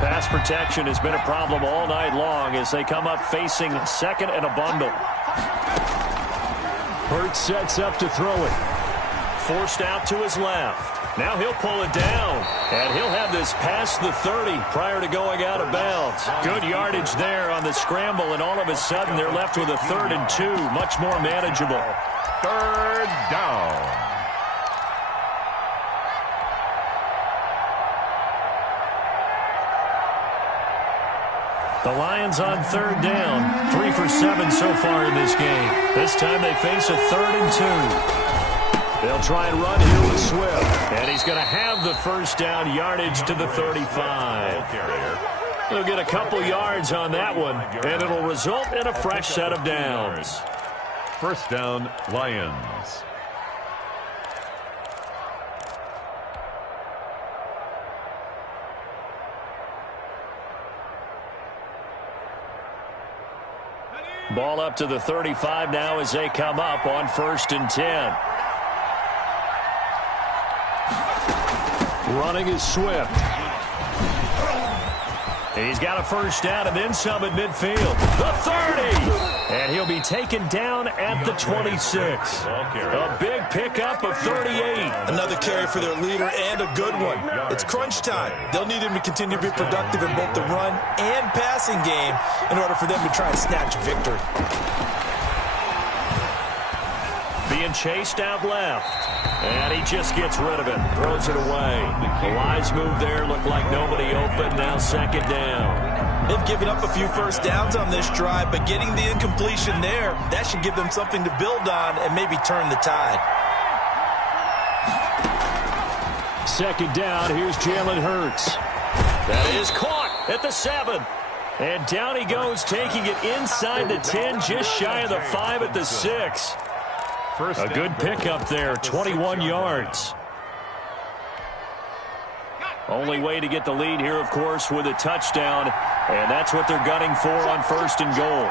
Pass protection has been a problem all night long as they come up facing 2nd and a bundle. Hurts sets up to throw it. Forced out to his left. Now he'll pull it down, and he'll have this past the 30 prior to going out of bounds. Good yardage there on the scramble, and all of a sudden they're left with a 3rd and 2, much more manageable. 3rd down. The Lions on 3rd down, 3 for 7 so far in this game. This time they face a 3rd and 2. They'll try and run here with Swift. And he's going to have the 1st down yardage to the 35. They'll get a couple yards on that one, and it'll result in a fresh set of downs. 1st down, Lions. Ball up to the 35 now as they come up on 1st and 10. Running is Swift. He's got a 1st down and then some at midfield. The 30! And he'll be taken down at the 26. A big pickup of 38. Another carry for their leader and a good one. It's crunch time. They'll need him to continue to be productive in both the run and passing game in order for them to try and snatch victory. Being chased out left. And he just gets rid of it. Throws it away. A wise move there. Looked like nobody open. Now 2nd down. They've given up a few 1st downs on this drive, but getting the incompletion there, that should give them something to build on and maybe turn the tide. 2nd down. Here's Jalen Hurts. That is caught at the 7. And down he goes, taking it inside the 10, just shy of the 5 at the 6. A good pickup there, 21 yards. Only way to get the lead here, of course, with a touchdown, and that's what they're gunning for on 1st and goal.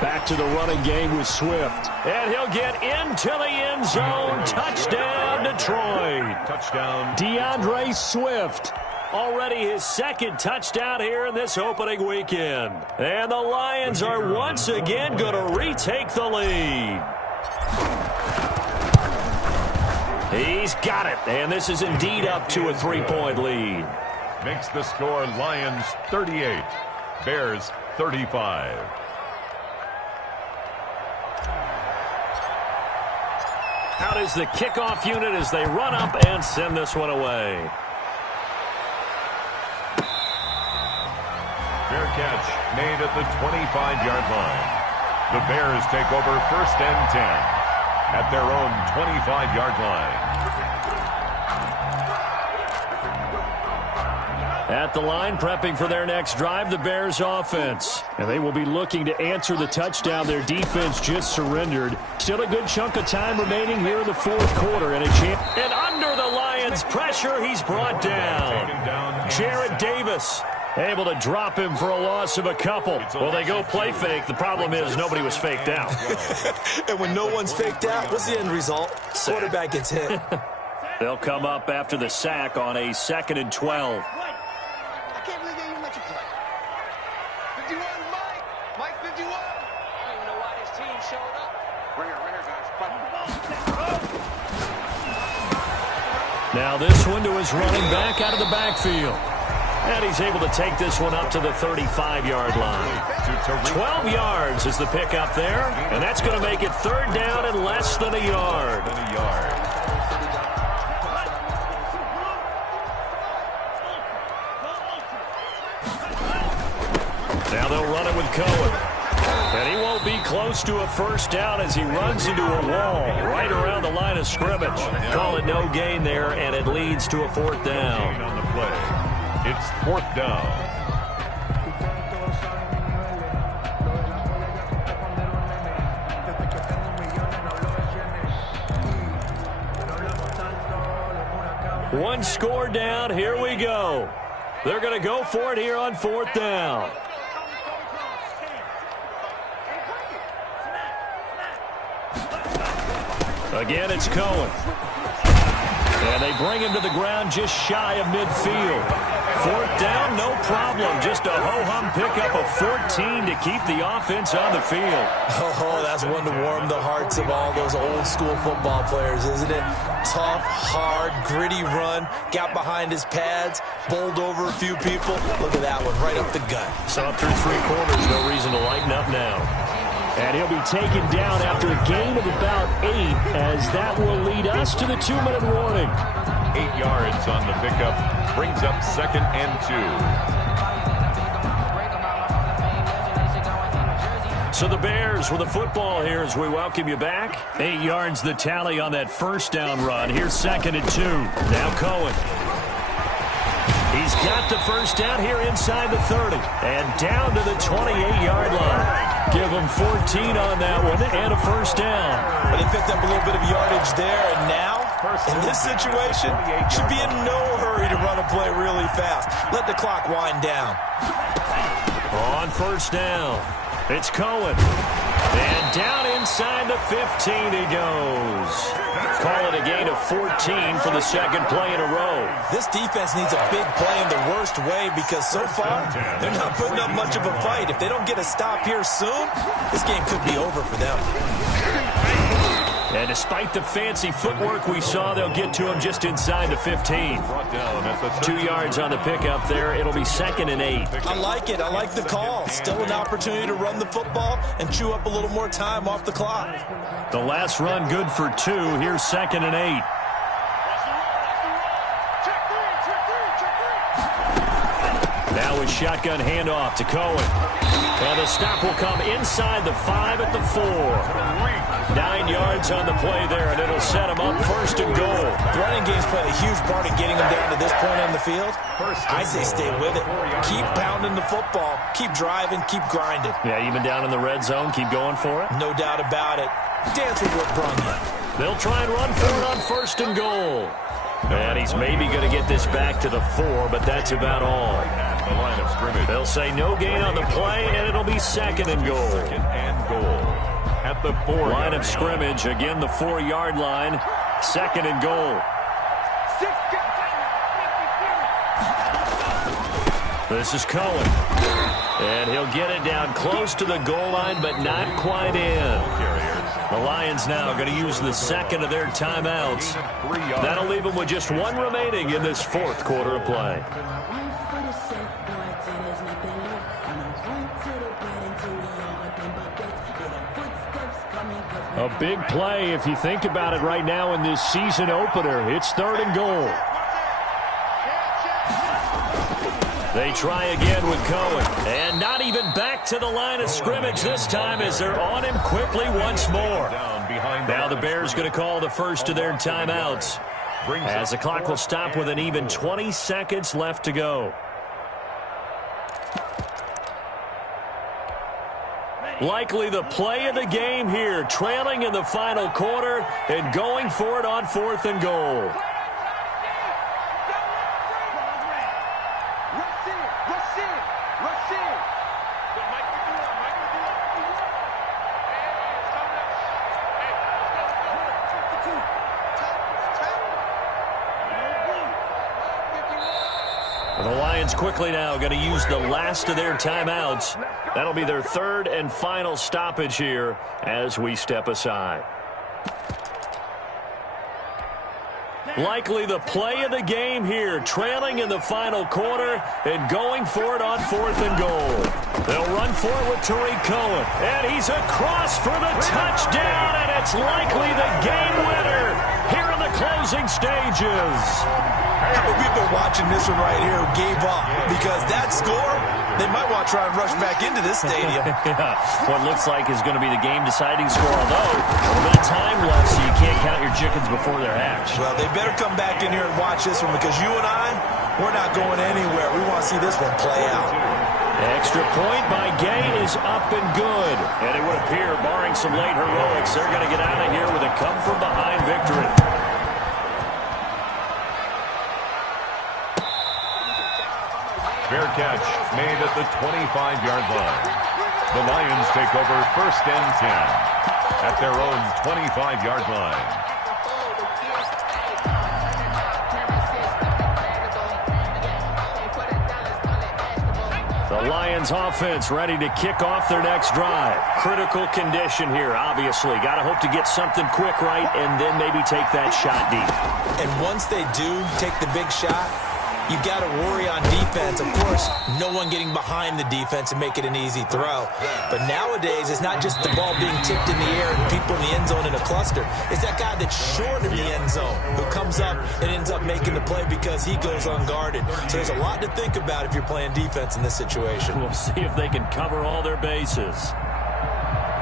Back to the running game with Swift. And he'll get into the end zone. Touchdown, Detroit. Touchdown. DeAndre Swift. Already his 2nd touchdown here in this opening weekend. And the Lions are once again going to retake the lead. He's got it. And this is indeed up to a 3-point lead. Makes the score Lions 38, Bears 35. Out is the kickoff unit as they run up and send this one away. Fair catch made at the 25-yard line. The Bears take over 1st and 10 at their own 25-yard line. At the line, prepping for their next drive, the Bears offense. And they will be looking to answer the touchdown their defense just surrendered. Still a good chunk of time remaining here in the 4th quarter. And under the Lions' pressure, he's brought down. Jared Davis able to drop him for a loss of a couple. Well, they go play fake. The problem is nobody was faked out. And when no one's faked out, what's the end result? Quarterback gets hit. They'll come up after the sack on a 2nd and 12. Now this one to his running back out of the backfield. And he's able to take this one up to the 35-yard line. 12 yards is the pickup there. And that's going to make it 3rd down and less than a yard. Now they'll run it with Cohen. And he won't be close to a 1st down as he runs into a wall right around the line of scrimmage. Call it no gain there, and it leads to a 4th down. On the play. It's 4th down. One score down. Here we go. They're going to go for it here on 4th down. Again, it's Cohen. And they bring him to the ground just shy of midfield. 4th down, no problem. Just a ho-hum pickup of 14 to keep the offense on the field. Oh, that's one to warm the hearts of all those old-school football players, isn't it? Tough, hard, gritty run. Got behind his pads, bowled over a few people. Look at that one, right up the gut. So up through 3 quarters, no reason to lighten up now. And he'll be taken down after a gain of about 8, as that will lead us to the 2-minute warning. 8 yards on the pickup. Brings up 2nd and 2. So the Bears with the football here as we welcome you back. 8 yards the tally on that 1st down run. Here's 2nd and 2. Now Cohen. He's got the 1st down here inside the 30. And down to the 28-yard line. Give him 14 on that one and a 1st down. But they picked up a little bit of yardage there, and now, in this situation, should be in no hurry to run a play really fast. Let the clock wind down. On 1st down, it's Cohen. And down inside the 15 he goes. Call it a gain of 14 for the 2nd play in a row. This defense needs a big play in the worst way because so far, they're not putting up much of a fight. If they don't get a stop here soon, this game could be over for them. And despite the fancy footwork we saw, they'll get to him just inside the 15. 2 yards on the pickup there. It'll be 2nd and 8. I like it. I like the call. Still an opportunity to run the football and chew up a little more time off the clock. The last run good for 2. Here's 2nd and 8. Now with shotgun handoff to Cohen. And the stop will come inside the 5 at the 4. 9 yards on the play there, and it'll set him up 1st and goal. The running game's played a huge part in getting them down to this point on the field. I say stay with it. Keep pounding the football. Keep driving. Keep grinding. Yeah, even down in the red zone, keep going for it. No doubt about it. Dance with what brung you. They'll try and run for it on 1st and goal. And he's maybe going to get this back to the 4, but that's about all. The line of scrimmage. They'll say no gain on the play, and it'll be 2nd and goal. 2nd and goal. At the 4. Line of scrimmage, again the 4-yard line. 2nd and goal. This is Cohen. And he'll get it down close to the goal line, but not quite in. The Lions now going to use the 2nd of their timeouts. That'll leave them with just 1 remaining in this 4th quarter of play. A big play if you think about it right now in this season opener. It's 3rd and goal. They try again with Cohen. And not even back to the line of scrimmage this time as they're on him quickly once more. Now the Bears going to call the first of their timeouts as the clock will stop with an even 20 seconds left to go. Likely the play of the game here, trailing in the final quarter and going for it on 4th and goal. The Lions quickly now going to use the last of their timeouts. That'll be their 3rd and final stoppage here as we step aside. Likely the play of the game here, trailing in the final quarter and going for it on 4th and goal. They'll run for it with Tariq Cohen. And he's across for the touchdown, and it's likely the game winner here in the closing stages. We've been watching this one right here who gave up because that score, they might want to try and rush back into this stadium. Yeah, what looks like is going to be the game-deciding score, although a little bit of time left, so you can't count your chickens before they're hatched. Well, they better come back in here and watch this one because you and I, we're not going anywhere. We want to see this one play out. Extra point by Gay is up and good. And it would appear, barring some late heroics, they're going to get out of here with a come-from-behind victory. Fair catch made at the 25-yard line. The Lions take over 1st and 10 at their own 25-yard line. The Lions offense ready to kick off their next drive. Critical condition here, obviously. Got to hope to get something quick right and then maybe take that shot deep. And once they do take the big shot, you've got to worry on defense. Of course, no one getting behind the defense and make it an easy throw. But nowadays, it's not just the ball being tipped in the air and people in the end zone in a cluster. It's that guy that's short in the end zone who comes up and ends up making the play because he goes unguarded. So there's a lot to think about if you're playing defense in this situation. We'll see if they can cover all their bases.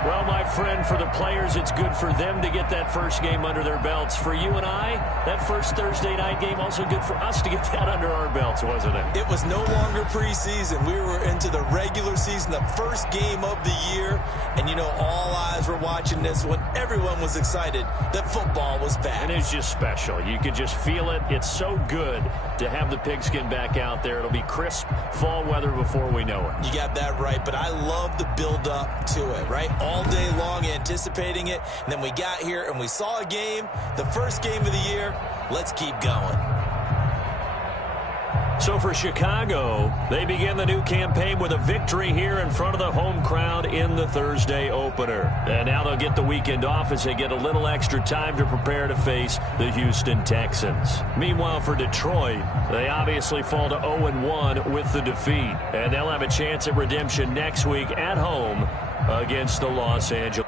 Well, my friend, for the players, it's good for them to get that first game under their belts. For you and I, that first Thursday night game, also good for us to get that under our belts, wasn't it? It was no longer preseason. We were into the regular season, the first game of the year. And, you know, all eyes were watching this when everyone was excited that football was back. And it's just special. You could just feel it. It's so good to have the pigskin back out there. It'll be crisp fall weather before we know it. You got that right, but I love the build-up to it, right? All day long anticipating it, and then we got here and we saw a game, the first game of the year. Let's keep going. So for Chicago, they begin the new campaign with a victory here in front of the home crowd in the Thursday opener. And now they'll get the weekend off as they get a little extra time to prepare to face the Houston Texans. Meanwhile, for Detroit, they obviously fall to 0-1 with the defeat. And they'll have a chance at redemption next week at home against the Los Angeles.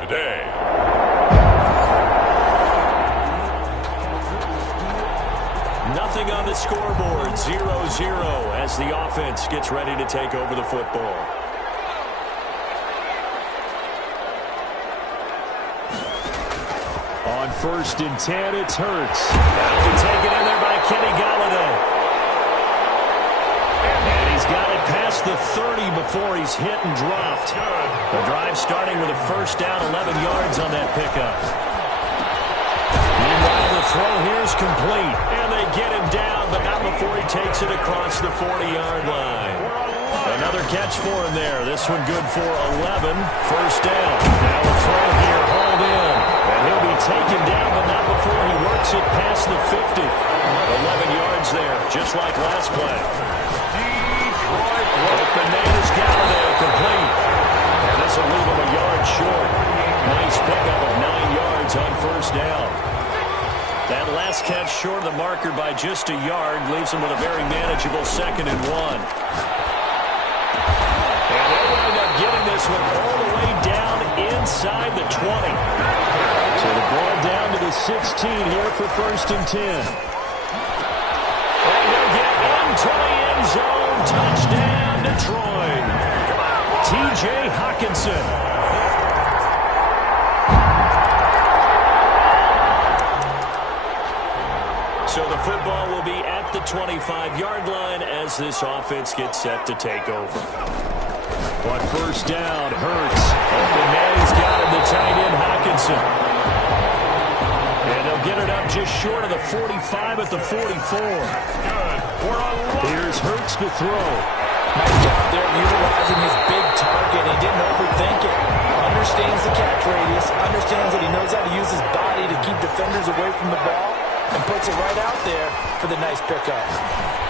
Today. Nothing on the scoreboard, 0-0 as the offense gets ready to take over the football. On 1st and 10, it's Hurts. That'll be taken in there by Kenny Golladay. And he's got it past the 30 before he's hit and dropped. The drive starting with a first down, 11 yards on that pickup. Meanwhile, the throw here's complete. And they get him down, but not before he takes it across the 40-yard line. Another catch for him there. This one good for 11. First down. Now a throw here, hauled in. And he'll be taken down, but not before he works it past the 50. 11 yards there, just like last play. Open man is Golladay, complete. And this will leave him a yard short. Nice pickup of 9 yards on first down. That last catch short of the marker by just a yard leaves him with a very manageable 2nd and 1. And they wind up getting this one all the way down inside the 20. So the ball down to the 16 here for 1st and 10. And he'll get into the end zone. Touchdown, Detroit. T.J. Hockenson. So the football will be at the 25-yard line as this offense gets set to take over. On first down, Hurts. Open man, he's got him, the tight end, Hockenson. And they'll get it up just short of the 45 at the 44. Here's Hurts to throw. Nice job there utilizing his big target. He didn't overthink it. Understands the catch radius. Understands that he knows how to use his body to keep defenders away from the ball. And puts it right out there for the nice pickup.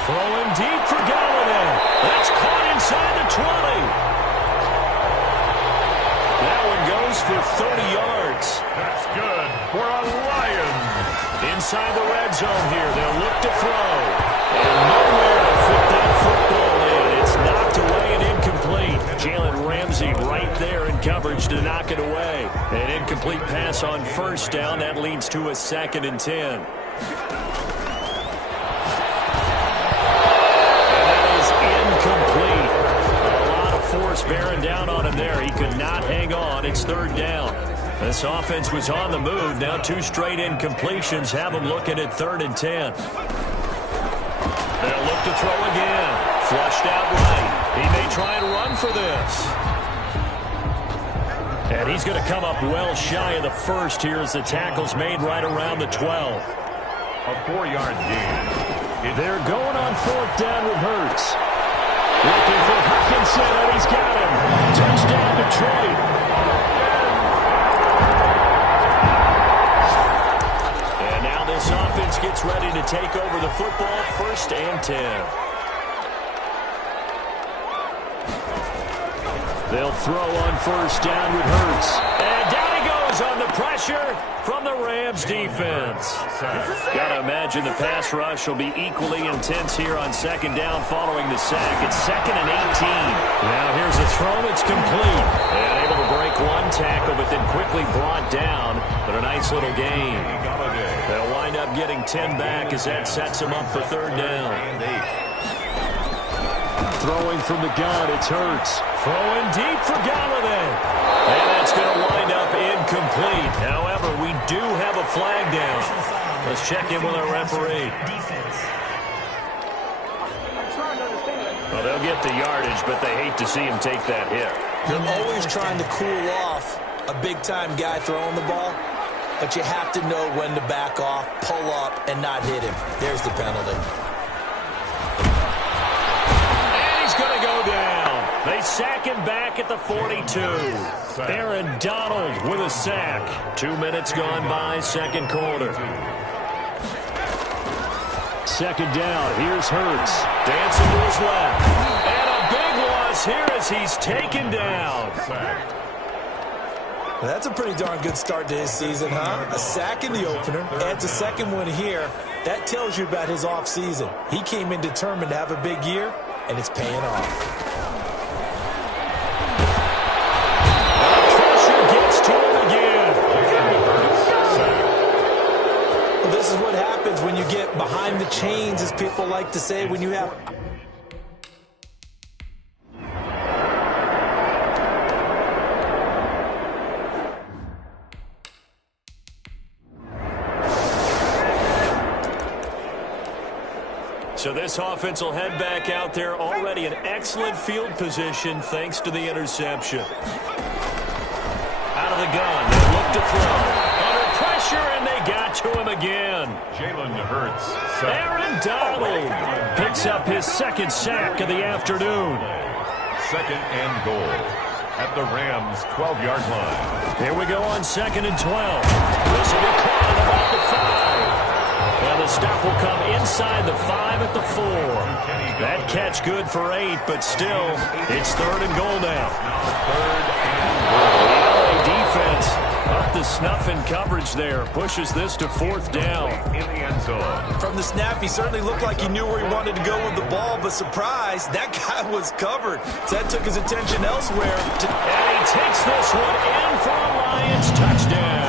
Throwing deep for Golladay. That's caught inside the 20. That one goes for 30 yards. That's good for a Lion. Inside the red zone here. They'll look to throw. And nowhere to fit that football in. It's knocked away and incomplete. Jalen Ramsey right there in coverage to knock it away. An incomplete pass on first down. That leads to a 2nd and 10. Force bearing down on him there. He could not hang on. It's 3rd down. This offense was on the move. Now 2 straight incompletions have them looking at 3rd and 10. They'll look to throw again. Flushed out right. He may try and run for this. And he's going to come up well shy of the first here as the tackle's made right around the 12. A 4-yard gain. They're going on 4th down with Hurts. Looking for Hawkinson, and he's got him. Touchdown, Detroit. And now this offense gets ready to take over the football, 1st and 10. They'll throw on 1st down with Hurts. And down he goes on the pressure from the Rams defense. Got to imagine the pass rush will be equally intense here on 2nd down following the sack. It's 2nd and 18. Now here's a throw that's complete. And able to break one tackle, but then quickly brought down. But a nice little gain. They'll wind up getting 10 back as that sets them up for 3rd down. Throwing from the gun, it's Hurts. Throwing deep for Galladay. And that's going to wind up incomplete. However, we do have a flag down. Let's check in with our referee. Well, they'll get the yardage, but they hate to see him take that hit. They're always trying to cool off a big-time guy throwing the ball, but you have to know when to back off, pull up, and not hit him. There's the penalty. Going to go down. They sack him back at the 42. Aaron Donald with a sack. 2 minutes gone by, 2nd quarter. 2nd down. Here's Hurts. Dancing to his left. And a big loss here as he's taken down. That's a pretty darn good start to his season, huh? A sack in the opener, adds a 2nd one here. That tells you about his offseason. He came in determined to have a big year, and it's paying off. Pressure gets to him again. Well, this is what happens when you get behind the chains, as people like to say, when you have... So this offense will head back out there, already in excellent field position thanks to the interception. Out of the gun, they look to throw. Under pressure, and they got to him again. Jalen Hurts. Aaron Donald picks up his 2nd sack of the afternoon. 2nd and goal at the Rams' 12-yard line. Here we go on 2nd and 12. This will be caught at about the 5. Well, the stop will come inside the 5 at the 4. That catch good for 8, but still, it's 3rd and goal now. 3rd and goal. The LA defense up to snuff in coverage there. Pushes this to 4th down. In the end zone. From the snap, he certainly looked like he knew where he wanted to go with the ball, but surprise, that guy was covered. So that took his attention elsewhere. And he takes this one in for a Lions touchdown.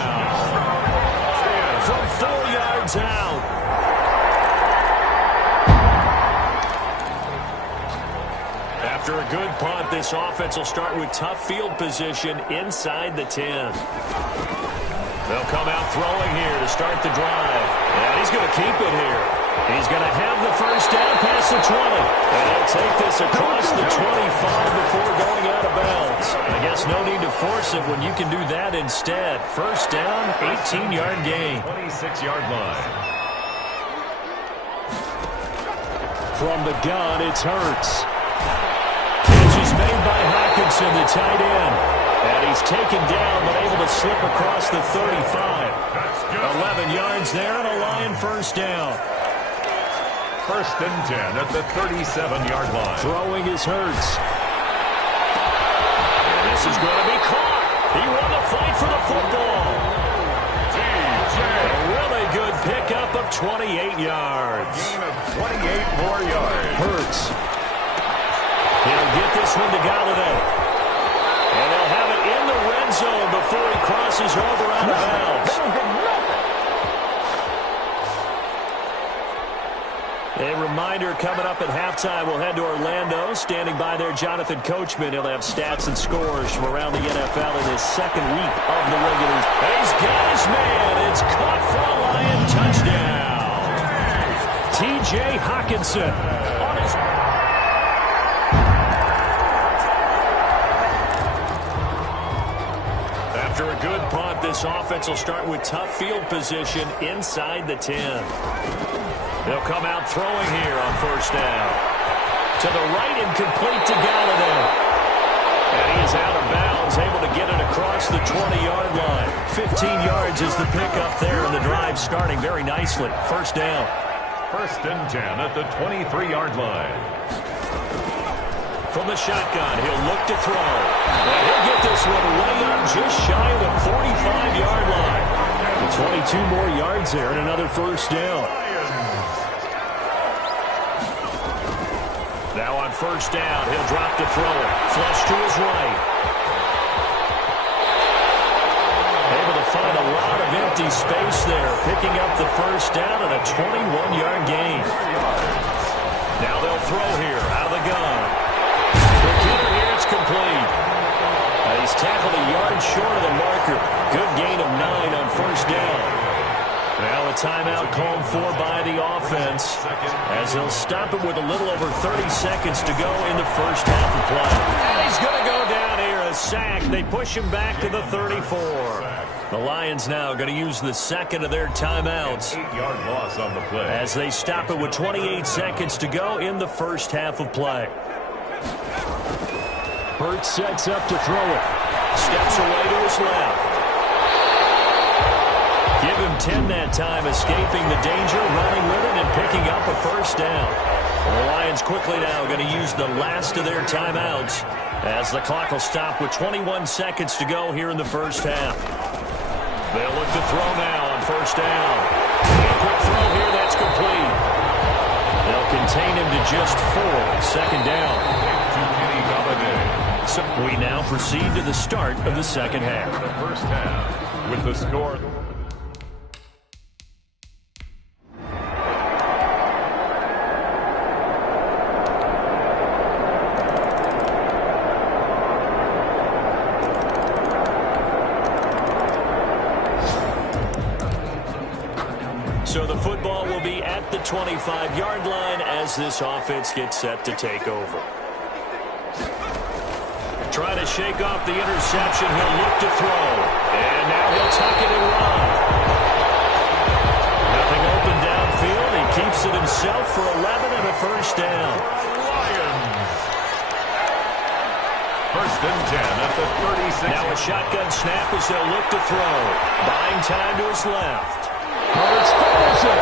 From 4 yards out. After a good punt, this offense will start with tough field position inside the 10. They'll come out throwing here to start the drive. And he's going to keep it here. He's going to have the 1st down past the 20. And he'll take this across the 25 before going out of bounds. I guess no need to force it when you can do that instead. 1st down, 18-yard gain. 26-yard line. From the gun, it's Hurts. Catch is made by Hawkinson, the tight end. And he's taken down, but able to slip across the 35. 11 yards there and a Lion 1st down. 1st and 10 at the 37-yard line. Throwing is Hurts. And this is going to be caught. He won the fight for the football. A really good pickup of 28 yards. Gain of 28 more yards. Hurts. He'll get this one to Galladay. And they'll have it in the red zone before he crosses over out of bounds. A reminder, coming up at halftime, we'll head to Orlando. Standing by there, Jonathan Coachman. He'll have stats and scores from around the NFL in his 2nd week of the regular. He's got his man. It's caught for a Lion touchdown. T.J. Hawkinson on his... After a good punt, this offense will start with tough field position inside the 10. They'll come out throwing here on 1st down. To the right and complete to Galladay. And he is out of bounds, able to get it across the 20-yard line. 15 yards is the pickup there, and the drive starting very nicely. First down. First and 10 at the 23-yard line. From the shotgun, he'll look to throw. And he'll get this one way up just shy of the 45-yard line. 22 more yards there and another first down. Now on first down, he'll drop to throw it. Flush to his right. Able to find a lot of empty space there, picking up the first down and a 21-yard gain. Now they'll throw here out of the gun. The killer here, it's complete. He's tackled a yard short of the marker. Good gain of 9 on first down. Now a timeout called for by the offense as they'll stop it with a little over 30 seconds to go in the first half of play. And he's going to go down here, a sack. They push him back to the 34. The Lions now going to use the second of their timeouts. 8-yard loss on the play. As they stop it with 28 seconds to go in the first half of play. Hurts sets up to throw it. Steps away to his left. Give him 10 that time, escaping the danger, running with it, and picking up a first down. The Lions quickly now going to use the last of their timeouts as the clock will stop with 21 seconds to go here in the first half. They'll look to throw now on first down. A quick throw here, that's complete. They'll contain him to just 4. Second down. So we now proceed to the start of the second half. The first half with the score. So the football will be at the 25-yard line as this offense gets set to take over. Trying to shake off the interception. He'll look to throw. And now he'll tuck it and run. Nothing open downfield. He keeps it himself for 11 and a first down. Lions. First and 10 at the 36. Now a shotgun snap as they'll look to throw. Buying time to his left. Hurts throws it.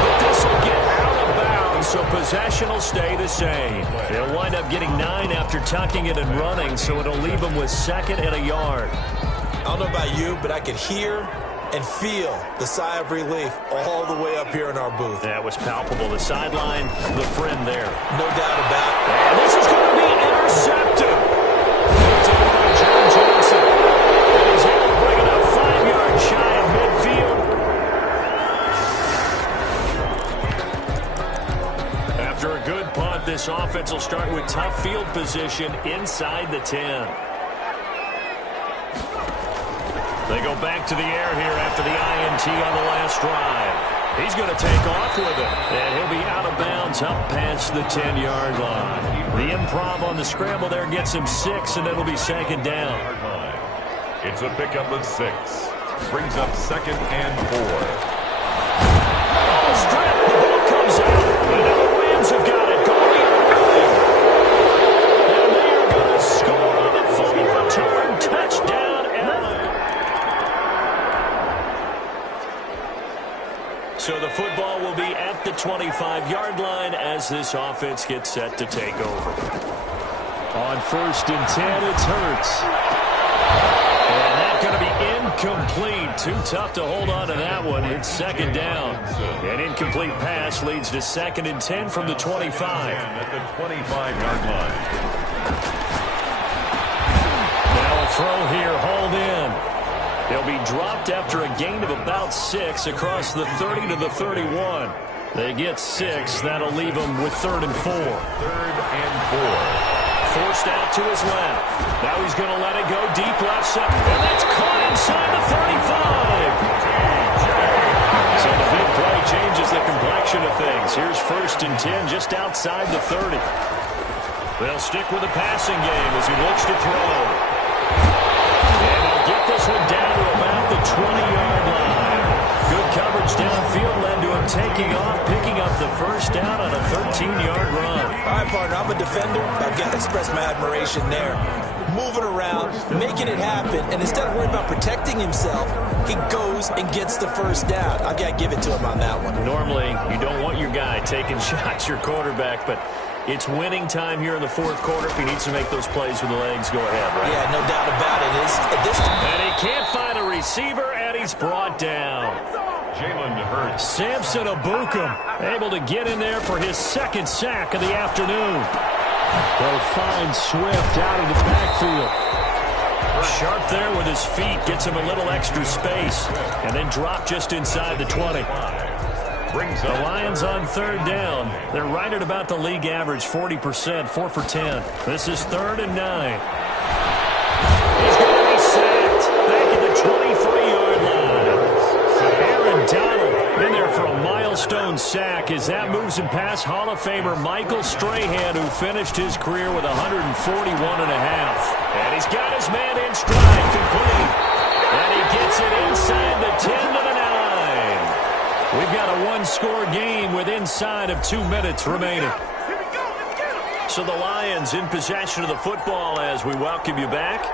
But this will get out of bounds, so possession will stay the same. They'll wind up getting 9 after tucking it and running, so it'll leave them with second and a yard. I don't know about you, but I could hear and feel the sigh of relief all the way up here in our booth. That was palpable. The sideline, the friend there. No doubt about it. And this is going to be intercepted. Taken by John Johnson. And he's able to bring it up 5 yards shy of midfield. After a good punt, this offense will start with tough field position inside the 10. They go back to the air here after the INT on the last drive. He's going to take off with it, and he'll be out of bounds up past the 10-yard line. The improv on the scramble there gets him 6, and it'll be second down. It's a pickup of 6. Brings up second and 4. Oh, strip. The ball comes out. And now the Rams have got it. Going the other way. And they are going to score on a full return touchdown. So the football will be at the 25-yard line as this offense gets set to take over. On first and 10, it's Hurts. And that's going to be incomplete. Too tough to hold on to that one. It's second down. An incomplete pass leads to second and 10 from the 25. At the 25-yard line. Now a throw here, hauled in. He'll be dropped after a gain of about 6 across the 30 to the 31. They get 6. That'll leave them with 3rd and 4. 3rd and 4. Forced out to his left. Now he's going to let it go deep left side. And that's caught inside the 35. So the big play changes the complexion of things. Here's first and 10 just outside the 30. They'll stick with the passing game as he looks to throw. And they'll get this one down to about the 20-yard line. Good coverage downfield led to him taking off, picking up the first down on a 13-yard run. All right, partner. I'm a defender. I've got to express my admiration there. Moving around, making it happen, and instead of worrying about protecting himself, he goes and gets the first down. I've got to give it to him on that one. Normally, you don't want your guy taking shots, your quarterback, but it's winning time here in the fourth quarter. If he needs to make those plays with the legs, go ahead, right? Yeah, no doubt about it. And he can't find a receiver, and he's brought down. Jalen Hurts. Samson Abukum able to get in there for his second sack of the afternoon. They'll find Swift out of the backfield. Sharp there with his feet, gets him a little extra space, and then drop just inside the 20. The Lions on third down. They're right at about the league average, 40%, 4 for 10. This is 3rd and 9. He's going to be sacked back at the 23-yard line. Aaron Donald in there for a milestone sack as that moves him past Hall of Famer Michael Strahan, who finished his career with 141.5. And he's got his man in stride, complete. And he gets it inside the 10 to the 9. We've got a one-score game with inside of 2 minutes remaining. So the Lions in possession of the football as we welcome you back.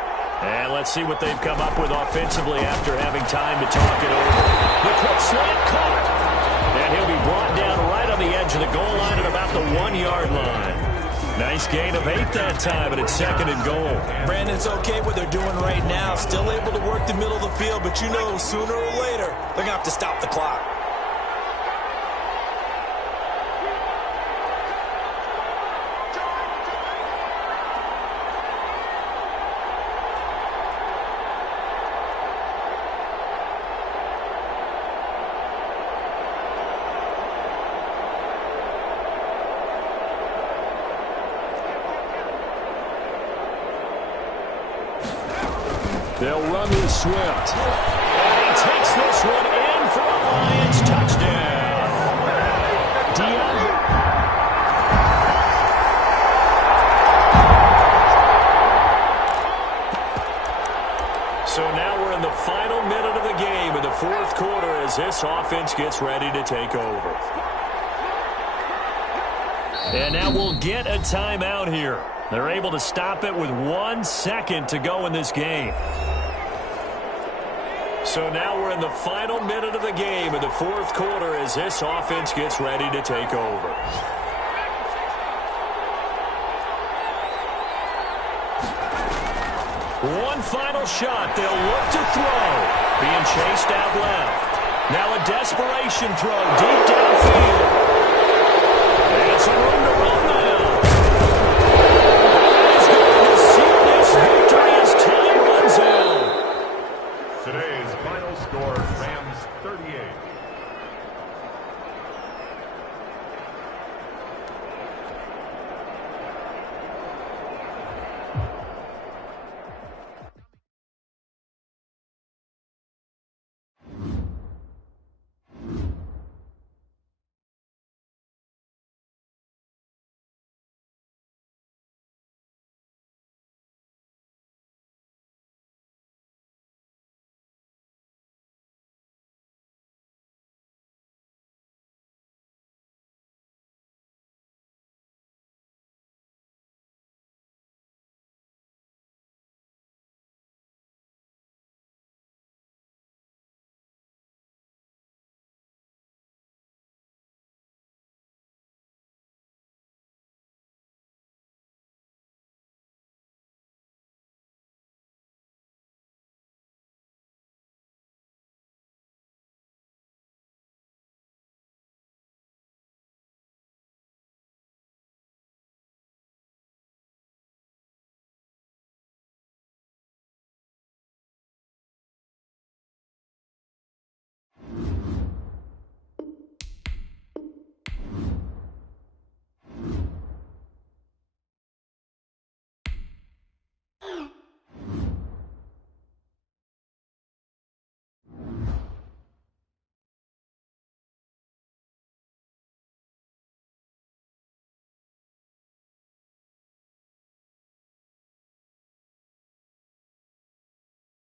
And let's see what they've come up with offensively after having time to talk it over. The quick slant caught. And he'll be brought down right on the edge of the goal line at about the 1-yard line. Nice gain of 8 that time, and it's 2nd and goal. Brandon, it's okay what they're doing right now. Still able to work the middle of the field, but you know sooner or later they're going to have to stop the clock. They'll run with Swift. And he takes this one in for a Lions touchdown. So now we're in the final minute of the game in the fourth quarter as this offense gets ready to take over. And now we'll get a timeout here. They're able to stop it with 1 second to go in this game. So now we're in the final minute of the game in the fourth quarter as this offense gets ready to take over. One final shot. They'll look to throw. Being chased out left. Now a desperation throw deep downfield. And some room to run now. That is going to seal this victory as time runs out. Today's final score, Rams 38,